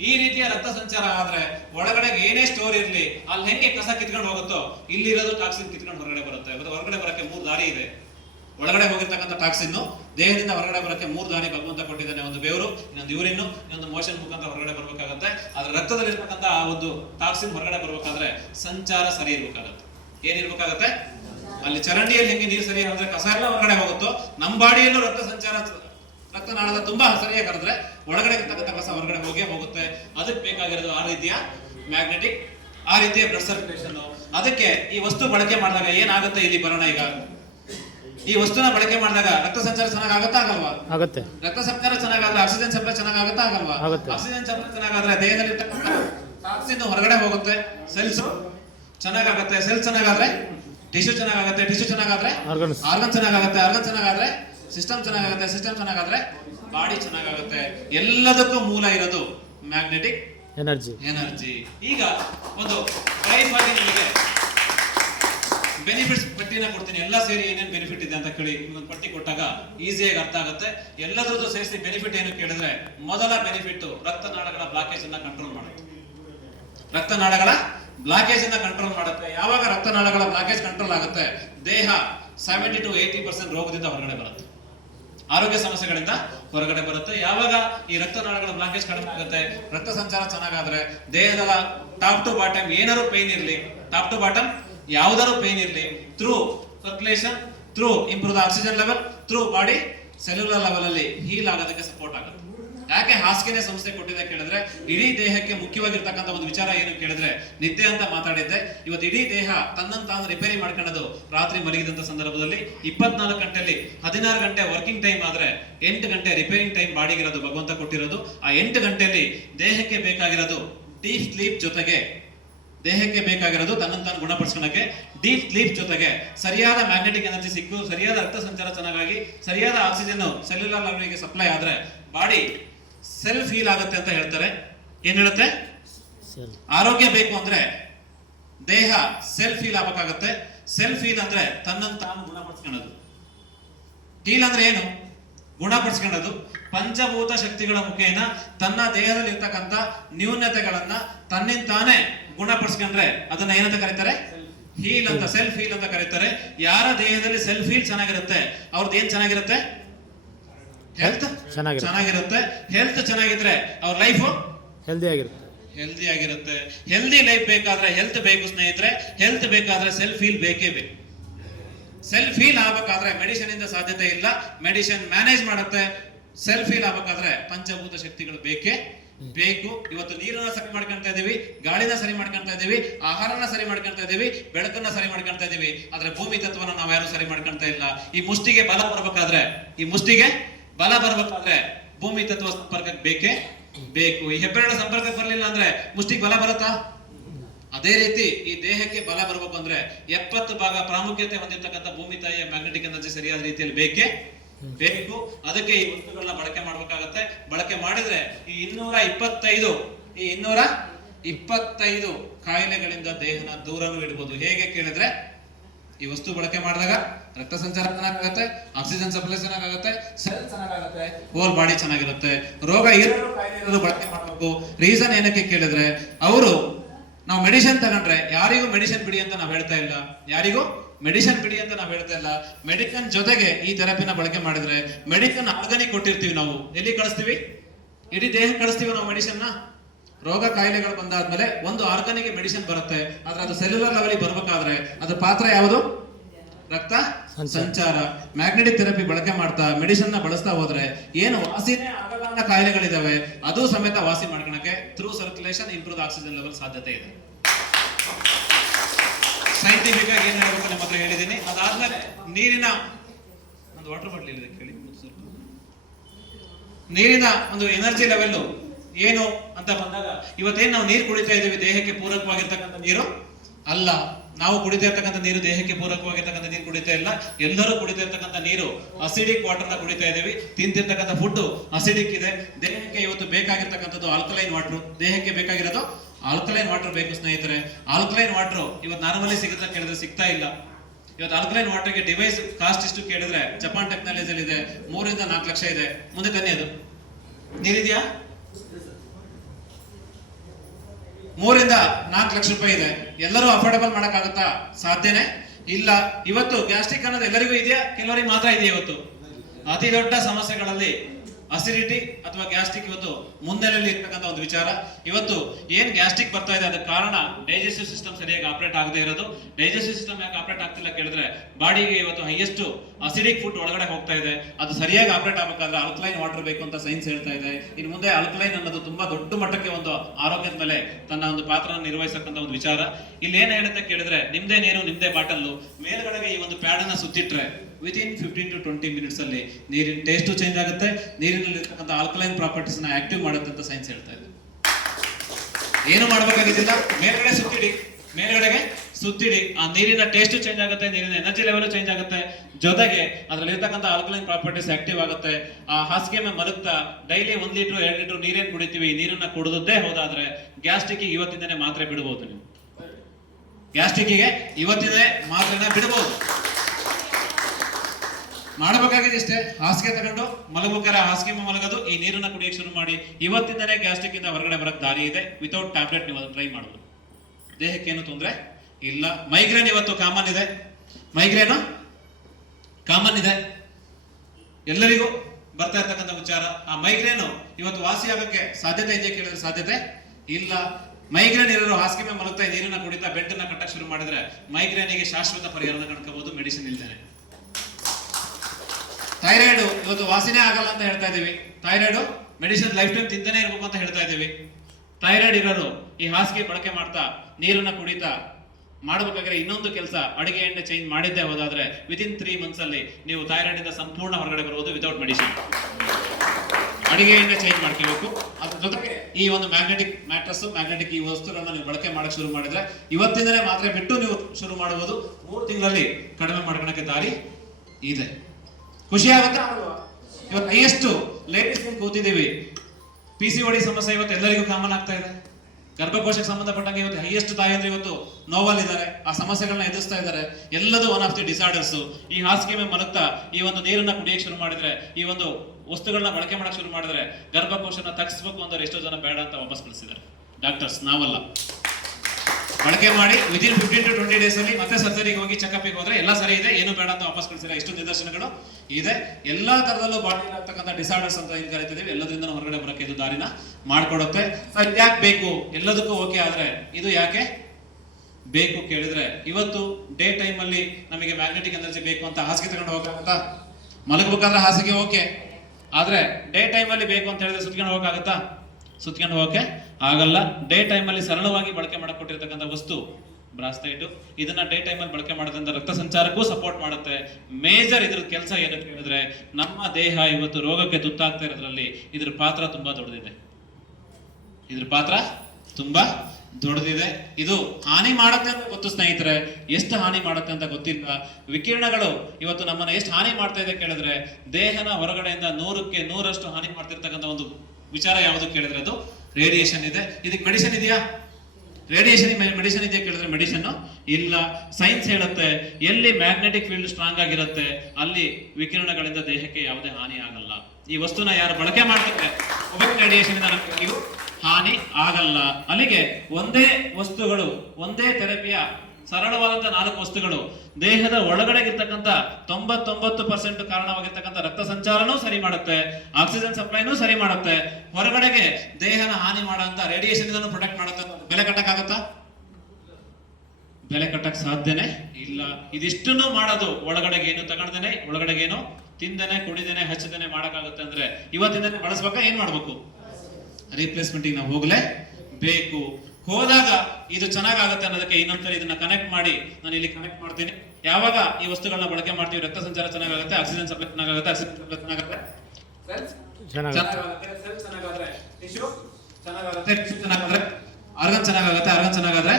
ಈ ರೀತಿಯ ರಕ್ತ ಸಂಚಾರ ಆದ್ರೆ ಒಳಗಡೆ ಏನೇ ಸ್ಟೋರ್ ಇರ್ಲಿ, ಅಲ್ಲಿ ಹೆಂಗೆ ಕಸ ಕಿತ್ಕೊಂಡು ಹೋಗುತ್ತೋ ಇಲ್ಲಿರೋದು ಟಾಕ್ಸಿನ್ ಕಿತ್ಕೊಂಡು ಹೊರಗಡೆ ಬರುತ್ತೆ. ಹೊರಗಡೆ ಬರಕ್ಕೆ 3 ದಾರಿ ಇದೆ. ಒಳಗಡೆ ಹೋಗಿರ್ತಕ್ಕಂಥ ಟಾಕ್ಸಿನ್ ದೇಹದಿಂದ ಹೊರಗಡೆ ಬರಕ್ಕೆ 3 ದಾರಿ ಭಗವಂತ ಕೊಟ್ಟಿದ್ದಾನೆ. ಒಂದು ಬೆವರು, ಇನ್ನೊಂದು ಯೂರಿನ್, ಇನ್ನೊಂದು ಮೋಷನ್ ಮುಖಾಂತರ ಹೊರಗಡೆ ಬರ್ಬೇಕಾಗತ್ತೆ. ಆದ್ರೆ ರಕ್ತದಲ್ಲಿ ಇರ್ತಕ್ಕಂಥ ಆ ಒಂದು ಟಾಕ್ಸಿನ್ ಹೊರಗಡೆ ಬರ್ಬೇಕಾದ್ರೆ ಸಂಚಾರ ಸರಿ ಇರ್ಬೇಕಾಗತ್ತೆ. ಏನಿರ್ಬೇಕಾಗತ್ತೆ? ಅಲ್ಲಿ ಚರಂಡಿಯಲ್ಲಿ ಹೆಂಗೆ ನೀರು ಸರಿ ಅಂದ್ರೆ ಕಸ ಎಲ್ಲ ಹೊರಗಡೆ ಹೋಗುತ್ತೋ, ನಮ್ಮ ಬಾಡಿಯಲ್ಲೂ ರಕ್ತ ಸಂಚಾರ ರಕ್ತನಾಳದ ತುಂಬಾ ಸರಿಯಾಗಿ ಹರಿದ್ರೆ ಒಳಗಡೆ ಇರ್ತಕ್ಕಂಥ ಕಸ ಹೊರಗಡೆ ಹೋಗುತ್ತೆ. ಅದಕ್ಕೆ ಬೇಕಾಗಿರೋದು ಆ ರೀತಿಯ ಮ್ಯಾಗ್ನೆಟಿಕ್, ಆ ರೀತಿಯ ಬ್ಲಡ್ ಸರ್ಕ್ಯುಲೇಷನ್. ಅದಕ್ಕೆ ಈ ವಸ್ತು ಬಳಕೆ ಮಾಡಿದಾಗ ಏನಾಗುತ್ತೆ ಇಲ್ಲಿ ಬರೋಣ. ಈಗ ಈ ವಸ್ತುನ ಬಳಕೆ ಮಾಡಿದಾಗ ರಕ್ತ ಸಂಚಾರ ಚೆನ್ನಾಗಿ ಆಗುತ್ತಾ ಆಗಲ್ವಾ? ಆಗುತ್ತೆ. ರಕ್ತ ಸಂಚಾರ ಚೆನ್ನಾಗಾದ್ರೆ ಆಕ್ಸಿಜನ್ ಸಪ್ಲೈ ಚೆನ್ನಾಗಿ ಆಗುತ್ತಾ ಆಗಲ್ವಾ? ಆಕ್ಸಿಜನ್ ಸಪ್ಲೈ ಚೆನ್ನಾಗಾದ್ರೆ ದೇಹದಲ್ಲಿ ಟಾಕ್ಸಿನ್ ಹೊರಗಡೆ ಹೋಗುತ್ತೆ, ಸೆಲ್ಸ್ ಚೆನ್ನಾಗಾಗುತ್ತೆ, ಸೆಲ್ಸ್ ಚೆನ್ನಾಗಾದ್ರೆ ಟಿಶ್ಯೂ ಚೆನ್ನಾಗಾಗುತ್ತೆ, ಟಿಶ್ಯೂ ಚೆನ್ನಾಗಾದ್ರೆ ಆರ್ಗನ್ ಚೆನ್ನಾಗಾಗುತ್ತೆ, ಆರ್ಗನ್ ಚೆನ್ನಾಗಾದ್ರೆ ಸಿಸ್ಟಮ್ ಚೆನ್ನಾಗಾಗುತ್ತೆ, ಸಿಸ್ಟಮ್ ಚೆನ್ನಾಗಾದ್ರೆ ಬಾಡಿ ಚೆನ್ನಾಗಾಗುತ್ತೆ. ಎಲ್ಲದಕ್ಕೂ ಮೂಲ ಇರೋದು ಮ್ಯಾಗ್ನೆಟಿಕ್ ಎನರ್ಜಿ. ಈಗ ಒಂದು ಲೈಫ್ ಆಗಿ ನಿಮಗೆ ಬೆನಿಫಿಟ್ಸ್ ಪಟ್ಟಿನ ಕೊಡ್ತೀನಿ. ಎಲ್ಲ ಸೇರಿ ಏನೇನು ಬೆನಿಫಿಟ್ ಇದೆ ಅಂತ ಕೇಳಿ ಒಂದು ಪಟ್ಟಿ ಕೊಟ್ಟಾಗ ಈಸಿಯಾಗಿ ಅರ್ಥ ಆಗುತ್ತೆ. ಎಲ್ಲದರದ್ದು ಸೇರಿಸಿ ಬೆನಿಫಿಟ್ ಏನು ಕೇಳಿದ್ರೆ, ಮೊದಲ ಬೆನಿಫಿಟ್ ರಕ್ತನಾಳಗಳ ಬ್ಲಾಕೇಜ್ ಅನ್ನ ಕಂಟ್ರೋಲ್ ಮಾಡುತ್ತೆ. ರಕ್ತನಾಳಗಳ ಬ್ಲಾಕೇಜ್ ಅನ್ನ ಕಂಟ್ರೋಲ್ ಮಾಡುತ್ತೆ. ಯಾವಾಗ ರಕ್ತನಾಳಗಳ ಬ್ಲಾಕೇಜ್ ಕಂಟ್ರೋಲ್ ಆಗುತ್ತೆ, ದೇಹ 70 to 80% ರೋಗದಿಂದ ಹೊರಗಡೆ ಬರುತ್ತೆ, ಆರೋಗ್ಯ ಸಮಸ್ಯೆಗಳಿಂದ ಹೊರಗಡೆ ಬರುತ್ತೆ. ಯಾವಾಗ ಈ ರಕ್ತನಾಳಗಳ ಬ್ಲಾಕೇಜ್ ಕಡಿಮೆ ಆಗುತ್ತೆ, ರಕ್ತ ಸಂಚಾರ ಚೆನ್ನಾಗಾದ್ರೆ, ದೇಹದ ಟಾಪ್ ಟು ಬಾಟಮ್ ಏನಾರು ಪೇನ್ ಇರಲಿ, ಟಾಪ್ ಟು ಬಾಟಮ್ ಯಾವ್ದಾರು ಪೇನ್ ಇರಲಿ, through circulation, through improve the oxygen level, through body cellular level ಅಲ್ಲಿ ಹೀಲ್ ಆಗೋದಕ್ಕೆ ಸಪೋರ್ಟ್ ಆಗುತ್ತೆ. ಯಾಕೆ ಹಾಸಿಗೆನೆ ಸಂಸ್ಥೆ ಕೊಟ್ಟಿದೆ ಕೇಳಿದ್ರೆ, ಇಡೀ ದೇಹಕ್ಕೆ ಮುಖ್ಯವಾಗಿರ್ತಕ್ಕಂಥ ಒಂದು ವಿಚಾರ ಏನು ಕೇಳಿದ್ರೆ, ನಿದ್ದೆ ಅಂತ ಮಾತಾಡಿದ್ದೆ. ಇವತ್ತು ಇಡೀ ದೇಹ ತನ್ನನ್ನು ತಾನು ರಿಪೇರಿ ಮಾಡ್ಕೊಳ್ಳೋದು ರಾತ್ರಿ ಮಲಗಿದಂತ ಸಂದರ್ಭದಲ್ಲಿ 24 ಗಂಟೆಯಲ್ಲಿ 16 ಗಂಟೆ ವರ್ಕಿಂಗ್ ಟೈಮ್ ಆದ್ರೆ 8 ಗಂಟೆ ರಿಪೇರಿಂಗ್ ಟೈಮ್ ಬಾಡಿಗಿರೋದು ಭಗವಂತ ಕೊಟ್ಟಿರೋದು. ಆ 8 ಗಂಟೆಯಲ್ಲಿ ದೇಹಕ್ಕೆ ಬೇಕಾಗಿರೋದು ಡೀಪ್ ಸ್ಲೀಪ್ ಜೊತೆಗೆ, ದೇಹಕ್ಕೆ ಬೇಕಾಗಿರೋದು ತನ್ನನ್ನು ತಾನು ಗುಣಪಡಿಸ್ಕೊಳ್ಳೋಕೆ ಡೀಪ್ ಸ್ಲೀಪ್ ಜೊತೆಗೆ ಸರಿಯಾದ ಮ್ಯಾಗ್ನೆಟಿಕ್ ಎನರ್ಜಿ ಸಿಕ್ಕು, ಸರಿಯಾದ ರಕ್ತ ಸಂಚಾರ ಚೆನ್ನಾಗಿ, ಸರಿಯಾದ ಆಕ್ಸಿಜನ್ ಸೆಲ್ಯುಲರ್ ಲೆವೆಲ್ಗೆ ಸಪ್ಲೈ ಆದ್ರೆ ಬಾಡಿ ಸೆಲ್ಫ್ ಹೀಲ್ ಆಗುತ್ತೆ ಅಂತ ಹೇಳ್ತಾರೆ. ಏನ್ ಹೇಳುತ್ತೆ? ಆರೋಗ್ಯ ಬೇಕು ಅಂದ್ರೆ ದೇಹ ಸೆಲ್ಫ್ ಹೀಲ್ ಆಗಬೇಕಾಗತ್ತೆ. ಸೆಲ್ಫ್ ಹೀಲ್ ಅಂದ್ರೆ ತನ್ನನ್ನು ತಾನು ಗುಣಪಡಿಸ್ಕೊಳ್ಳೋದು. ಹೀಲ್ ಅಂದ್ರೆ ಏನು? ಗುಣಪಡಿಸ್ಕೊಳ್ಳೋದು. ಪಂಚಭೂತ ಶಕ್ತಿಗಳ ಮುಖೇನ ತನ್ನ ದೇಹದಲ್ಲಿ ಇರ್ತಕ್ಕಂಥ ನ್ಯೂನತೆಗಳನ್ನ ತನ್ನಿಂದ ತಾನೇ ಗುಣಪಡಿಸ್ಕೊಂಡ್ರೆ ಅದನ್ನ ಏನಂತ ಕರೀತಾರೆ? ಹೀಲ್ ಅಂತ, ಸೆಲ್ಫ್ ಹೀಲ್ ಅಂತ ಕರೀತಾರೆ. ಯಾರ ದೇಹದಲ್ಲಿ ಸೆಲ್ಫ್ ಹೀಲ್ ಚೆನ್ನಾಗಿರುತ್ತೆ ಅವ್ರದ್ದು ಏನ್ ಚೆನ್ನಾಗಿರುತ್ತೆ? ಹೆಲ್ತ್ ಚೆನ್ನಾಗಿರುತ್ತೆ. ಹೆಲ್ತ್ ಚೆನ್ನಾಗಿದ್ರೆ ಅವ್ರ ಲೈಫ್ ಹೆಲ್ದಿ ಆಗಿರುತ್ತೆ. ಹೆಲ್ದಿ ಲೈಫ್ ಬೇಕಾದ್ರೆ ಹೆಲ್ತ್ ಬೇಕು ಸ್ನೇಹಿತರೆ. ಹೆಲ್ತ್ ಬೇಕಾದ್ರೆ ಸೆಲ್ಫ್ ಹೀಲ್ ಬೇಕೇ ಬೇಕು. ಸೆಲ್ಫ್ ಹೀಲ್ ಆಗಬೇಕಾದ್ರೆ ಮೆಡಿಸಿನ್ ಇಂದ ಸಾಧ್ಯತೆ ಇಲ್ಲ, ಮೆಡಿಸಿನ್ ಮ್ಯಾನೇಜ್ ಮಾಡುತ್ತೆ. ಸೆಲ್ಫ್ ಹೀಲ್ ಆಗಬೇಕಾದ್ರೆ ಪಂಚಭೂತ ಶಕ್ತಿಗಳು ಬೇಕೇ ಬೇಕು. ಇವತ್ತು ನೀರನ್ನ ಸರಿ ಮಾಡ್ಕೊಂತ ಇದೀವಿ, ಗಾಳಿನ ಸರಿ ಮಾಡ್ಕೊಂತ ಇದೀವಿ, ಆಹಾರನ ಸರಿ ಮಾಡ್ಕೊಂತ ಇದೀವಿ, ಬೆಳಕನ್ನ ಸರಿ ಮಾಡ್ಕೊಂತ ಇದೀವಿ. ಆದ್ರೆ ಭೂಮಿ ತತ್ವನ ನಾವು ಯಾರು ಸರಿ ಮಾಡ್ಕೊಂತ ಇಲ್ಲ. ಈ ಮುಷ್ಟಿಗೆ ಬಲ ಬರ್ಬೇಕಾದ್ರೆ, ಭೂಮಿ ತತ್ವ ಸಂಪರ್ಕಕ್ಕೆ ಬೇಕೇ ಬೇಕು. ಈ ಹೆಬ್ಬೆರಳ ಸಂಪರ್ಕಕ್ಕೆ ಬರಲಿಲ್ಲ ಅಂದ್ರೆ ಮುಷ್ಟಿಗೆ ಬಲ ಬರುತ್ತಾ? ಅದೇ ರೀತಿ ಈ ದೇಹಕ್ಕೆ ಬಲ ಬರಬೇಕು ಅಂದ್ರೆ 70 ಭಾಗ ಪ್ರಾಮುಖ್ಯತೆ ಹೊಂದಿರತಕ್ಕಂಥ ಭೂಮಿ ತಾಯಿಯ ಮ್ಯಾಗ್ನೆಟಿಕ್ ಎನರ್ಜಿ ಸರಿಯಾದ ರೀತಿಯಲ್ಲಿ ಬೇಕೇ ಬೇಕು. ಅದಕ್ಕೆ ಈ ವಸ್ತುಗಳನ್ನ ಬಳಕೆ ಮಾಡಬೇಕಾಗತ್ತೆ. ಬಳಕೆ ಮಾಡಿದ್ರೆ ಈ 225 ಕಾಯಿಲೆಗಳಿಂದ ದೇಹನ ದೂರನೂ ಇಡಬಹುದು. ಹೇಗೆ ಕೇಳಿದ್ರೆ, ಈ ವಸ್ತು ಬಳಕೆ ಮಾಡಿದಾಗ ರಕ್ತ ಸಂಚಾರ ಚೆನ್ನಾಗಾಗುತ್ತೆ, ಆಕ್ಸಿಜನ್ ಸಪ್ಲೈ ಚೆನ್ನಾಗಾಗುತ್ತೆ, ಸೆಲ್ ಚೆನ್ನಾಗಾಗುತ್ತೆ, ಹೋಲ್ ಬಾಡಿ ಚೆನ್ನಾಗಿರುತ್ತೆ. ರೋಗ ಇರೋದು ಬಳಕೆ ಮಾಡಬೇಕು. ರೀಸನ್ ಏನಕ್ಕೆ ಕೇಳಿದ್ರೆ, ಅವರು ನಾವು ಮೆಡಿಸಿನ್ ತಗೊಂಡ್ರೆ ಯಾರಿಗೂ ಮೆಡಿಸಿನ್ ಬಿಡಿ ಅಂತ ನಾವು ಹೇಳ್ತಾ ಇಲ್ಲ, ಮೆಡಿಕನ್ ಜೊತೆಗೆ ಈ ಥೆರಪಿನ ಬಳಕೆ ಮಾಡಿದ್ರೆ, ಮೆಡಿಕನ್ ಆರ್ಗಾನಿಕ್ ಕೊಟ್ಟಿರ್ತೀವಿ ನಾವು, ಎಲ್ಲಿ ಕಳಿಸ್ತೀವಿ? ಇಡೀ ದೇಹ ಕಳಿಸ್ತೀವಿ ನಾವು ಮೆಡಿಸಿನ್ ನ. ರೋಗ ಕಾಯಿಲೆಗಳು ಬಂದಾದ್ಮೇಲೆ ಒಂದು ಆರ್ಗಾನಿಕ್ ಮೆಡಿಸಿನ್ ಬರುತ್ತೆ, ಆದ್ರೆ ಅದು ಸೆಲ್ಯುಲರ್ ಲೆವೆಲ್ ಬರಬೇಕಾದ್ರೆ ಅದ್ರ ಪಾತ್ರ ಯಾವುದು? ರಕ್ತ ಸಂಚಾರ. ಮ್ಯಾಗ್ನೆಟಿಕ್ ಥೆರಪಿ ಬಳಕೆ ಮಾಡ್ತಾ ಮೆಡಿಸಿನ್ ನ ಬಳಸ್ತಾ ಹೋದ್ರೆ ಏನು ವಾಸಿನೇ ಆಗಲ್ಲ ಕಾಯಿಲೆಗಳಿದಾವೆ ಅದು ಸಮೇತ ವಾಸಿ ಮಾಡ್ಕೊಳಕ್ಕೆ through circulation, improve oxygen level ಸಾಧ್ಯತೆ ಇದೆ. ಸೈಂಟಿಫಿಕ್ ಆಗಿ ಏನ್ ಹೇಳ್ಬೇಕು ನಿಮ್ಮ ಹತ್ರ ಹೇಳಿದೀನಿ. ಅದಾದ್ಮೇಲೆ ನೀರಿನ ಒಂದು ವಾಟರ್ ಬಾಟಲ್ ಇದೆ ಕೇಳಿ, ನೀರಿನ ಒಂದು ಎನರ್ಜಿ ಲೆವೆಲ್ ಏನು ಅಂತ ಬಂದಾಗ, ಇವತ್ತೇನು ನಾವು ನೀರು ಕುಡಿತಾ ಇದ್ದೀವಿ ದೇಹಕ್ಕೆ ಪೂರಕವಾಗಿರ್ತಕ್ಕಂಥ ನೀರು ಅಲ್ಲ. ನಾವು ಕುಡಿತಾ ಇರ್ತಕ್ಕಂಥ ನೀರು ದೇಹಕ್ಕೆ ಪೂರಕವಾಗಿರ್ತಕ್ಕಂಥ ನೀರು ಕುಡಿತಾ ಇಲ್ಲ. ಎಲ್ಲರೂ ಕುಡಿತಾ ಇರ್ತಕ್ಕಂಥ ನೀರು ಅಸಿಡಿಕ್ ವಾಟರ್ನ ಕುಡಿತಾ ಇದ್ದೀವಿ. ತಿಂತಿರ್ತಕ್ಕಂಥ ಫುಡ್ ಅಸಿಡಿಕ್ ಇದೆ. ದೇಹಕ್ಕೆ ಇವತ್ತು ಬೇಕಾಗಿರ್ತಕ್ಕಂಥದ್ದು ಆಲ್ಕಲೈನ್ ವಾಟರ್. ದೇಹಕ್ಕೆ ಬೇಕಾಗಿರೋದು ಆಲ್ಕಲೈನ್ ವಾಟರ್ ಬೇಕು ಸ್ನೇಹಿತರೆ. ಆಲ್ಕಲೈನ್ ವಾಟರ್ ಇವತ್ತು ನಾರ್ಮಲಿ ಸಿಗುತ್ತೆ ಕೇಳಿದ್ರೆ ಸಿಗ್ತಾ ಇಲ್ಲ. ಇವತ್ತು ಆಲ್ಕಲೈನ್ ವಾಟರ್ಗೆ ಡಿವೈಸ್ ಕಾಸ್ಟ್ ಇಷ್ಟು ಕೇಳಿದ್ರೆ ಜಪಾನ್ ಟೆಕ್ನಾಲಜಿಯಲ್ಲಿ ಇದೆ, 3 ರಿಂದ 4 ಲಕ್ಷ ಇದೆ. ಮುಂದೆ ತನ್ನಿ, ಅದು ನೀರಿದೆಯಾ? 3 ರಿಂದ 4 ಲಕ್ಷ ರೂಪಾಯಿ ಇದೆ. ಎಲ್ಲರೂ ಅಫೋರ್ಡಬಲ್ ಮಾಡಕ್ಕಾಗುತ್ತಾ? ಸಾಧ್ಯನೇ ಇಲ್ಲ. ಇವತ್ತು ಗ್ಯಾಸ್ಟ್ರಿಕ್ ಅನ್ನೋದು ಎಲ್ಲರಿಗೂ ಇದೆಯಾ? ಕೆಲವರಿಗೆ ಮಾತ್ರ ಇದೆಯಾ? ಇವತ್ತು ಅತಿ ದೊಡ್ಡ ಸಮಸ್ಯೆಗಳಲ್ಲಿ ಅಸಿಡಿಟಿ ಅಥವಾ ಗ್ಯಾಸ್ಟ್ರಿಕ್ ಇವತ್ತು ಮುನ್ನೆಲೆಯಲ್ಲಿ ಇರ್ತಕ್ಕಂಥ ಒಂದು ವಿಚಾರ. ಇವತ್ತು ಏನ್ ಗ್ಯಾಸ್ಟ್ರಿಕ್ ಬರ್ತಾ ಇದೆ ಅದಕ್ಕೆ ಕಾರಣ ಡೈಜೆಸ್ಟಿವ್ ಸಿಸ್ಟಮ್ ಸರಿಯಾಗಿ ಆಪರೇಟ್ ಆಗದೆ ಇರೋದು. ಡೈಜೆಸ್ಟಿವ್ ಸಿಸ್ಟಮ್ ಯಾಕೆ ಆಪರೇಟ್ ಆಗ್ತಿಲ್ಲ ಕೇಳಿದ್ರೆ, ಬಾಡಿಗೆ ಇವತ್ತು ಹೈಯೆಸ್ಟ್ ಅಸಿಡಿಕ್ ಫುಡ್ ಒಳಗಡೆ ಹೋಗ್ತಾ ಇದೆ. ಅದು ಸರಿಯಾಗಿ ಆಪರೇಟ್ ಆಗಬೇಕಾದ್ರೆ ಆಲ್ಕಲೈನ್ ವಾಟರ್ ಬೇಕು ಅಂತ ಸೈನ್ಸ್ ಹೇಳ್ತಾ ಇದೆ. ಇನ್ನು ಮುಂದೆ ಆಲ್ಕಲೈನ್ ಅನ್ನೋದು ತುಂಬಾ ದೊಡ್ಡ ಮಟ್ಟಕ್ಕೆ ಒಂದು ಆರೋಗ್ಯದ ಮೇಲೆ ತನ್ನ ಒಂದು ಪಾತ್ರ ನಿರ್ವಹಿಸಕ್ಕಂತ ಒಂದು ವಿಚಾರ. ಇಲ್ಲಿ ಏನ್ ಹೇಳುತ್ತೆ ಕೇಳಿದ್ರೆ, ನಿಮ್ದೇ ನೀರು ನಿಮ್ದೇ ಬಾಟಲ್ಲು, ಮೇಲ್ಗಡೆಗೆ ಈ ಒಂದು ಪ್ಯಾಡ್ ಅನ್ನ ಸುತ್ತಿಟ್ರೆ ವಿತಿನ್ 15 to 20 ಮಿನಿಟ್ಸ್ ಅಲ್ಲಿ ನೀರಿನ ಟೇಸ್ಟು ಚೇಂಜ್ ಆಗುತ್ತೆ, ನೀರಿನಲ್ಲಿ ಇರ್ತಕ್ಕಂಥ ಆಲ್ಕಲೈನ್ ಪ್ರಾಪರ್ಟೀಸ್ ನ ಆಕ್ಟಿವ್ ಮಾಡುತ್ತೆ ಅಂತ ಸೈನ್ಸ್ ಹೇಳ್ತಾ ಇದೆ. ಏನು ಮಾಡಬೇಕಾಗಿದ್ದಿಲ್ಲ, ಮೇಲ್ಗಡೆಗೆ ಸುತ್ತಿಡಿ, ಆ ನೀರಿನ ಟೇಸ್ಟ್ ಚೇಂಜ್ ಆಗುತ್ತೆ, ನೀರಿನ ಎನರ್ಜಿ ಲೆವೆಲ್ ಚೇಂಜ್ ಆಗುತ್ತೆ, ಜೊತೆಗೆ ಅದ್ರಲ್ಲಿ ಇರ್ತಕ್ಕಂಥ ಆಲ್ಕಲೈನ್ ಪ್ರಾಪರ್ಟೀಸ್ ಆಕ್ಟಿವ್ ಆಗುತ್ತೆ. ಆ ಹಾಸಿಗೆ ಮೇಲೆ ಮಲಗ್ತಾ ಡೈಲಿ 1 ಲೀಟರ್ 2 ಲೀಟರ್ ನೀರೇನ್ ಕುಡಿತೀವಿ, ನೀರನ್ನ ಕುಡಿದದ್ದೇ ಹೋದಾದ್ರೆ ಗ್ಯಾಸ್ಟ್ರಿಕ್ ಇವತ್ತಿಂದನೇ ಮಾತ್ರೆ ಬಿಡಬಹುದು. ನೀವು ಗ್ಯಾಸ್ಟ್ರಿಕ್ಗೆ ಇವತ್ತಿಂದನೇ ಮಾತ್ರೆನ ಬಿಡಬಹುದು. ಮಾಡಬೇಕಾಗಿದೆ ಇಷ್ಟೇ, ಹಾಸಿಗೆ ತಗೊಂಡು ಮಲಗಬೇಕಾದ್ರೆ ಹಾಸಿಗೆ ಮಲಗೋದು, ಈ ನೀರನ್ನ ಕುಡಿಯಕ್ಕೆ ಶುರು ಮಾಡಿ. ಇವತ್ತಿಂದನೇ ಗ್ಯಾಸ್ಟ್ರಿಕ್ ಇಂದ ಹೊರಗಡೆ ಬರಕ್ ದಾರಿ ಇದೆ. ವಿತೌಟ್ ಟ್ಯಾಬ್ಲೆಟ್ ನೀವು ಅದನ್ನ ಟ್ರೈ ಮಾಡಬಹುದು. ದೇಹಕ್ಕೇನು ತೊಂದರೆ ಇಲ್ಲ. ಮೈಗ್ರೇನ್ ಇವತ್ತು ಕಾಮನ್ ಇದೆ, ಮೈಗ್ರೇನು ಕಾಮನ್ ಇದೆ, ಎಲ್ಲರಿಗೂ ಬರ್ತಾ ಇರ್ತಕ್ಕಂಥ ವಿಚಾರ. ಆ ಮೈಗ್ರೇನು ಇವತ್ತು ವಾಸಿ ಆಗಕ್ಕೆ ಸಾಧ್ಯತೆ ಇದೆಯಾ ಕೇಳಿದ್ರೆ ಸಾಧ್ಯತೆ ಇಲ್ಲ. ಮೈಗ್ರೇನ್ ಇರೋರು ಹಾಸಿಗೆ ಮೇಲೆ ಮಲಗ್ತಾ ನೀರನ್ನ ಕುಡಿತಾ ಬೆಂಟನ್ನ ಕಟ್ಟಕ್ಕೆ ಶುರು ಮಾಡಿದ್ರೆ ಮೈಗ್ರೇನಿಗೆ ಶಾಶ್ವತ ಪರಿಹಾರನ ಕಂಡ್ಕೋಬಹುದು ಮೆಡಿಸಿನ್ ಇಲ್ದೇನೆ. ಥೈರಾಯ್ಡ್ ಇವತ್ತು ವಾಸಿನೇ ಆಗಲ್ಲ ಅಂತ ಹೇಳ್ತಾ ಇದೀವಿ. ಥೈರಾಯ್ಡ್ ಮೆಡಿಸಿನ್ ಲೈಫ್ ಟೈಮ್ ತಿಂತಾನೆ ಇರ್ಬೇಕು ಅಂತ ಹೇಳ್ತಾ ಇದೀವಿ. ಥೈರಾಯ್ಡ್ ಇರೋರು ಈ ಹಾಸಿಗೆ ಬಳಕೆ ಮಾಡ್ತಾ ನೀರನ್ನ ಕುಡಿತಾ ಮಾಡಬೇಕಾದ್ರೆ ಇನ್ನೊಂದು ಕೆಲಸ, ಅಡಿಗೆ ಎಣ್ಣೆ ಚೇಂಜ್ ಮಾಡಿದ್ದೇ ಹೋದಾದ್ರೆ ವಿತಿನ್ 3 months ಅಲ್ಲಿ ನೀವು ಥೈರಾಯ್ಡ್ ಇಂದ ಸಂಪೂರ್ಣ ಹೊರಗಡೆ ಬರುವುದು ವಿತೌಟ್ ಮೆಡಿಸಿನ್. ಅಡಿಗೆ ಎಣ್ಣೆ ಚೇಂಜ್ ಮಾಡ್ಕೋಬೇಕು. ಅದ್ರ ಜೊತೆಗೆ ಈ ಒಂದು ಮ್ಯಾಗ್ನೆಟಿಕ್ ಮ್ಯಾಟ್ರಸ್, ಮ್ಯಾಗ್ನೆಟಿಕ್ ಈ ವಸ್ತುಗಳನ್ನ ನೀವು ಬಳಕೆ ಮಾಡಕ್ಕೆ ಶುರು ಮಾಡಿದ್ರೆ ಇವತ್ತಿಂದಲೇ ಮಾತ್ರೆ ಬಿಟ್ಟು ನೀವು ಶುರು ಮಾಡುವುದು 3 ತಿಂಗಳಲ್ಲಿ ಕಡಿಮೆ ಮಾಡ್ಕೊಳಕ್ಕೆ ದಾರಿ ಇದೆ. ಖುಷಿ ಆಗುತ್ತೆ. ಇವತ್ತು ಹೈಯೆಸ್ಟ್ ಲೇಡೀಸ್ ಕೂತಿದ್ದೀವಿ. PCOD ಸಮಸ್ಯೆ ಇವತ್ತು ಎಲ್ಲರಿಗೂ ಕಾಮನ್ ಆಗ್ತಾ ಇದೆ. ಗರ್ಭಕೋಶಕ್ಕೆ ಸಂಬಂಧಪಟ್ಟಂಗೆ ಇವತ್ತು ಹೈಯೆಸ್ಟ್ ತಾಯಂದ್ರೆ ಇವತ್ತು ನೋವಲ್ ಇದ್ದಾರೆ, ಆ ಸಮಸ್ಯೆಗಳನ್ನ ಎದುರಿಸ್ತಾ ಇದ್ದಾರೆ. ಎಲ್ಲದೂ ಒನ್ ಆಫ್ ದಿ ಡಿಸಾರ್ಡರ್ಸ್. ಈ ಹಾಸಿಗೆ ಮೇಲೆ ಮಲಗ್ತಾ ಈ ಒಂದು ನೀರನ್ನ ಕುಡಿಯಕ್ಕೆ ಶುರು ಮಾಡಿದ್ರೆ, ಈ ಒಂದು ವಸ್ತುಗಳನ್ನ ಬಳಕೆ ಮಾಡಕ್ಕೆ ಶುರು ಮಾಡಿದ್ರೆ ಗರ್ಭಕೋಶನ ತಗ್ಸ್ಬೇಕು ಅಂದ್ರೆ ಎಷ್ಟೋ ಜನ ಬೇಡ ಅಂತ ವಾಪಸ್ ಕಳಿಸಿದ್ದಾರೆ ಡಾಕ್ಟರ್ಸ್, ನಾವಲ್ಲ. ಬಳಕೆ ಮಾಡಿ ವಿದಿನ್ 15 to 20 days ಅಲ್ಲಿ ಮತ್ತೆ ಸರ್ಜರಿಗೆ ಹೋಗಿ ಚೆಕಪ್ಗೆ ಹೋದ್ರೆ ಎಲ್ಲ ಸರಿ ಇದೆ, ಏನು ಬೇಡ ಅಂತ ವಾಪಸ್ ಕಳಿಸಿದ್ರೆ ಎಷ್ಟು ನಿದರ್ಶನಗಳು ಇದೆ. ಎಲ್ಲಾ ತರದಲ್ಲೂ ಬಾಡಿ ಆಗ್ತಕ್ಕಂಥ ಡಿಸಾರ್ಡರ್ಸ್ ಅಂತ ಏನ್ ಕರಿತಿದೀವಿ, ಎಲ್ಲದರಿಂದ ಹೊರಗಡೆ ಬರಕ್ಕೆ ಇದು ದಾರಿನ ಮಾಡ್ಕೊಡುತ್ತೆ. ಯಾಕೆ ಬೇಕು ಎಲ್ಲದಕ್ಕೂ ಓಕೆ, ಆದ್ರೆ ಇದು ಯಾಕೆ ಬೇಕು ಕೇಳಿದ್ರೆ, ಇವತ್ತು ಡೇ ಟೈಮ್ ಅಲ್ಲಿ ನಮಗೆ ಮ್ಯಾಗ್ನೆಟಿಕ್ ಎನರ್ಜಿ ಬೇಕು ಅಂತ ಹಾಸಿಗೆ ತಗೊಂಡು ಹೋಗಕ್ಕಾಗತ್ತಾ? ಮಲಗಬೇಕಾದ್ರೆ ಹಾಸಿಗೆ ಓಕೆ, ಆದ್ರೆ ಡೇ ಟೈಮ್ ಅಲ್ಲಿ ಬೇಕು ಅಂತ ಹೇಳಿದ್ರೆ ಸುತ್ಕೊಂಡು ಹೋಗಕ್ಕಾಗತ್ತಾ? ಸುತ್ಕೊಂಡು ಹೋಗಕ್ಕೆ ಆಗಲ್ಲ. ಡೇ ಟೈಮ್ ಅಲ್ಲಿ ಸರಳವಾಗಿ ಬಳಕೆ ಮಾಡಕ್ ಕೊಟ್ಟಿರ್ತಕ್ಕಂಥ ವಸ್ತು ಬ್ರಾಸ್ಲೈಟ್. ಇದನ್ನ ಡೇ ಟೈಮ್ ಅಲ್ಲಿ ಬಳಕೆ ಮಾಡೋದ್ರಿಂದ ರಕ್ತ ಸಂಚಾರಕ್ಕೂ ಸಪೋರ್ಟ್ ಮಾಡುತ್ತೆ. ಮೇಜರ್ ಇದ್ರ ಕೆಲಸ ಏನು ಕೇಳಿದ್ರೆ, ನಮ್ಮ ದೇಹ ಇವತ್ತು ರೋಗಕ್ಕೆ ತುತ್ತಾಗ್ತಾ ಇರೋದ್ರಲ್ಲಿ ಇದ್ರ ಪಾತ್ರ ತುಂಬಾ ದೊಡ್ಡದಿದೆ. ಇದ್ರ ಪಾತ್ರ ತುಂಬಾ ದೊಡ್ಡದಿದೆ. ಇದು ಹಾನಿ ಮಾಡುತ್ತೆ ಅಂತ ಗೊತ್ತು ಸ್ನೇಹಿತರೆ, ಎಷ್ಟು ಹಾನಿ ಮಾಡುತ್ತೆ ಅಂತ ಗೊತ್ತಿಲ್ಲ. ವಿಕಿರಣಗಳು ಇವತ್ತು ನಮ್ಮನ್ನ ಎಷ್ಟು ಹಾನಿ ಮಾಡ್ತಾ ಇದೆ ಕೇಳಿದ್ರೆ, ದೇಹನ ಹೊರಗಡೆಯಿಂದ 100ಕ್ಕೆ 100ರಷ್ಟು ಹಾನಿ ಮಾಡ್ತಿರ್ತಕ್ಕಂಥ ಒಂದು ವಿಚಾರ ಯಾವುದು ಕೇಳಿದ್ರೆ ಅದು ರೇಡಿಯೇಷನ್ ಇದೆ. ಇದಕ್ಕೆ ಮೆಡಿಸಿನ್ ಇದೆಯಾ? ರೇಡಿಯೇಷನ್ ಮೆಡಿಸಿನ್ ಇದೆಯಾ ಕೇಳಿದ್ರೆ ಮೆಡಿಸಿನ್ ಇಲ್ಲ. ಸೈನ್ಸ್ ಹೇಳುತ್ತೆ ಎಲ್ಲಿ ಮ್ಯಾಗ್ನೆಟಿಕ್ ಫೀಲ್ಡ್ ಸ್ಟ್ರಾಂಗ್ ಆಗಿರುತ್ತೆ ಅಲ್ಲಿ ವಿಕಿರಣಗಳಿಂದ ದೇಹಕ್ಕೆ ಯಾವುದೇ ಹಾನಿ ಆಗಲ್ಲ. ಈ ವಸ್ತುನ ಯಾರು ಬಳಕೆ ಮಾಡ್ತಾರೆ ರೇಡಿಯೇಷನ್ ಇಂದ ನಮಗೆ ಹಾನಿ ಆಗಲ್ಲ. ಅಲ್ಲಿಗೆ ಒಂದೇ ವಸ್ತುಗಳು, ಒಂದೇ ಥೆರಪಿಯ ಸರಳವಾದಂತ 4 ವಸ್ತುಗಳು ದೇಹದ ಒಳಗಡೆಗಿರ್ತಕ್ಕಂಥ 99% ಕಾರಣವಾಗಿರ್ತಕ್ಕಂಥ ರಕ್ತ ಸಂಚಾರನೂ ಸರಿ ಮಾಡುತ್ತೆ, ಆಕ್ಸಿಜನ್ ಸಪ್ಲೈನೂ ಸರಿ ಮಾಡುತ್ತೆ, ಹೊರಗಡೆಗೆ ದೇಹನ ಹಾನಿ ಮಾಡೋಂತ ರೇಡಿಯೇಷನ್ ಇಂದನೂ ಪ್ರೊಟೆಕ್ಟ್ ಮಾಡುತ್ತೆ. ಬೆಲೆ ಕಟ್ಟಕ್ಕಾಗತ್ತಾ? ಬೆಲೆ ಕಟ್ಟಕ್ ಸಾಧ್ಯನೇ ಇಲ್ಲ. ಇದಿಷ್ಟನ್ನು ಮಾಡೋದು ಒಳಗಡೆಗೆ ಏನು ತಗೊಂಡೇನೆ, ಒಳಗಡೆಗೇನು ತಿಂದೇನೆ, ಕುಡಿದೇನೆ, ಹಚ್ಚದೇನೆ ಮಾಡಕ್ಕಾಗುತ್ತೆ ಅಂದ್ರೆ ಇವತ್ತಿಂದನೇ ಬಳಸ್ಬೇಕಾ? ಏನ್ ಮಾಡ್ಬೇಕು? ರೀಪ್ಲೇಸ್ಮೆಂಟಿಗೆ ನಾವು ಹೋಗ್ಲೇಬೇಕು. ಹೋದಾಗ ಇದು ಚೆನ್ನಾಗುತ್ತೆ ಅನ್ನೋದಕ್ಕೆ ಇನ್ನೊಂದ್ಸರಿ ಇದನ್ನ ಕನೆಕ್ಟ್ ಮಾಡಿ ನಾನು ಇಲ್ಲಿ ಕನೆಕ್ಟ್ ಮಾಡ್ತೀನಿ. ಯಾವಾಗ ಈ ವಸ್ತುಗಳನ್ನ ಬಳಕೆ ಮಾಡ್ತೀವಿ ರಕ್ತ ಸಂಚಾರ ಚೆನ್ನಾಗುತ್ತೆ, ಆಕ್ಸಿಜನ್ ಸಪ್ಲೈ ಚೆನ್ನಾಗುತ್ತೆ, ಆಕ್ಸಿಜನ್ ಸಪ್ಲೈ ಚೆನ್ನಾಗುತ್ತೆ, ಸೆಲ್ಸ್ ಚೆನ್ನಾಗಾದ್ರೆ ಟಿಶ್ಯೂ ಚೆನ್ನಾಗಾಗುತ್ತೆ, ಟಿಶ್ಯೂ ಚೆನ್ನಾಗಾದ್ರೆ ಆರ್ಗನ್ ಚೆನ್ನಾಗಾಗುತ್ತೆ, ಆರ್ಗನ್ ಚೆನ್ನಾಗಾದ್ರೆ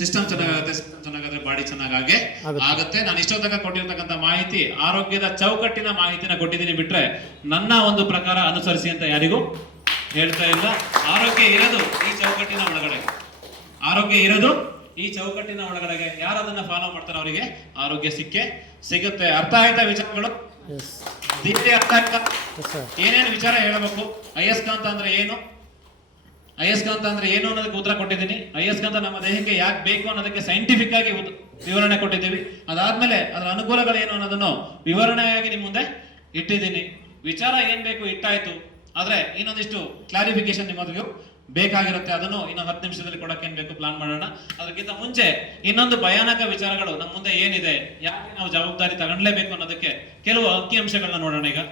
ಸಿಸ್ಟಮ್ ಚೆನ್ನಾಗಾಗುತ್ತೆ, ಸಿಸ್ಟಮ್ ಚೆನ್ನಾಗಾದ್ರೆ ಬಾಡಿ ಚೆನ್ನಾಗಾಗೆ ಆಗುತ್ತೆ. ನಾನು ಇಷ್ಟೊತ್ತಕ ಕೊಟ್ಟಿರ್ತಕ್ಕಂಥ ಮಾಹಿತಿ ಆರೋಗ್ಯದ ಚೌಕಟ್ಟಿನ ಮಾಹಿತಿನ ಕೊಟ್ಟಿದ್ದೀನಿ, ಬಿಟ್ರೆ ನನ್ನ ಒಂದು ಪ್ರಕಾರ ಅನುಸರಿಸಿ ಅಂತ ಯಾರಿಗೂ ಹೇಳ್ತಾ ಇಲ್ಲ. ಆರೋಗ್ಯ ಇರೋದು ಈ ಚೌಕಟ್ಟಿನ ಒಳಗಡೆ, ಆರೋಗ್ಯ ಇರೋದು ಈ ಚೌಕಟ್ಟಿನ ಒಳಗಡೆಗೆ. ಯಾರು ಅದನ್ನ ಫಾಲೋ ಮಾಡ್ತಾರೆ ಅವರಿಗೆ ಆರೋಗ್ಯ ಸಿಗುತ್ತೆ. ಅರ್ಥ ಆಯ್ತಾ ವಿಚಾರಗಳು? ಅರ್ಥ ಆಯ್ತಾ? ಏನೇನು ವಿಚಾರ ಹೇಳಬೇಕು? ಅಯಸ್ಕಾಂತ ಅಂದ್ರೆ ಏನು, ಅಯಸ್ಕಾಂತ ಅಂದ್ರೆ ಏನು ಅನ್ನೋದಕ್ಕೆ ಉತ್ತರ ಕೊಟ್ಟಿದ್ದೀನಿ. ಅಯಸ್ಕಾಂತ ನಮ್ಮ ದೇಹಕ್ಕೆ ಯಾಕೆ ಬೇಕು ಅನ್ನೋದಕ್ಕೆ ಸೈಂಟಿಫಿಕ್ ಆಗಿ ವಿವರಣೆ ಕೊಟ್ಟಿದ್ದೀವಿ. ಅದಾದ್ಮೇಲೆ ಅದರ ಅನುಕೂಲಗಳೇನು ಅನ್ನೋದನ್ನು ವಿವರಣೆಯಾಗಿ ನಿಮ್ಮ ಮುಂದೆ ಇಟ್ಟಿದ್ದೀನಿ. ವಿಚಾರ ಏನ್ ಬೇಕು ಇಟ್ಟಾಯ್ತು, ಆದ್ರೆ ಇನ್ನೊಂದಿಷ್ಟು ಕ್ಲಾರಿಫಿಕೇಶನ್ ನಿಮ್ಮದಿಗೂ ಬೇಕಾಗಿರುತ್ತೆ. ಅದನ್ನು ಇನ್ನೊಂದು 10 ನಿಮಿಷದಲ್ಲಿ ಕೊಡಕ್ಕೆ ಏನ್ ಬೇಕು ಪ್ಲಾನ್ ಮಾಡೋಣ. ಅದಕ್ಕಿಂತ ಮುಂಚೆ ಇನ್ನೊಂದು ಭಯಾನಕ ವಿಚಾರಗಳು ನಮ್ಮ ಮುಂದೆ ಏನಿದೆ, ಯಾಕೆ ನಾವು ಜವಾಬ್ದಾರಿ ತಗೊಂಡ್ಲೇಬೇಕು ಅನ್ನೋದಕ್ಕೆ ಕೆಲವು ಅಂಕಿಅಂಶಗಳನ್ನ ನೋಡೋಣ. ಈಗ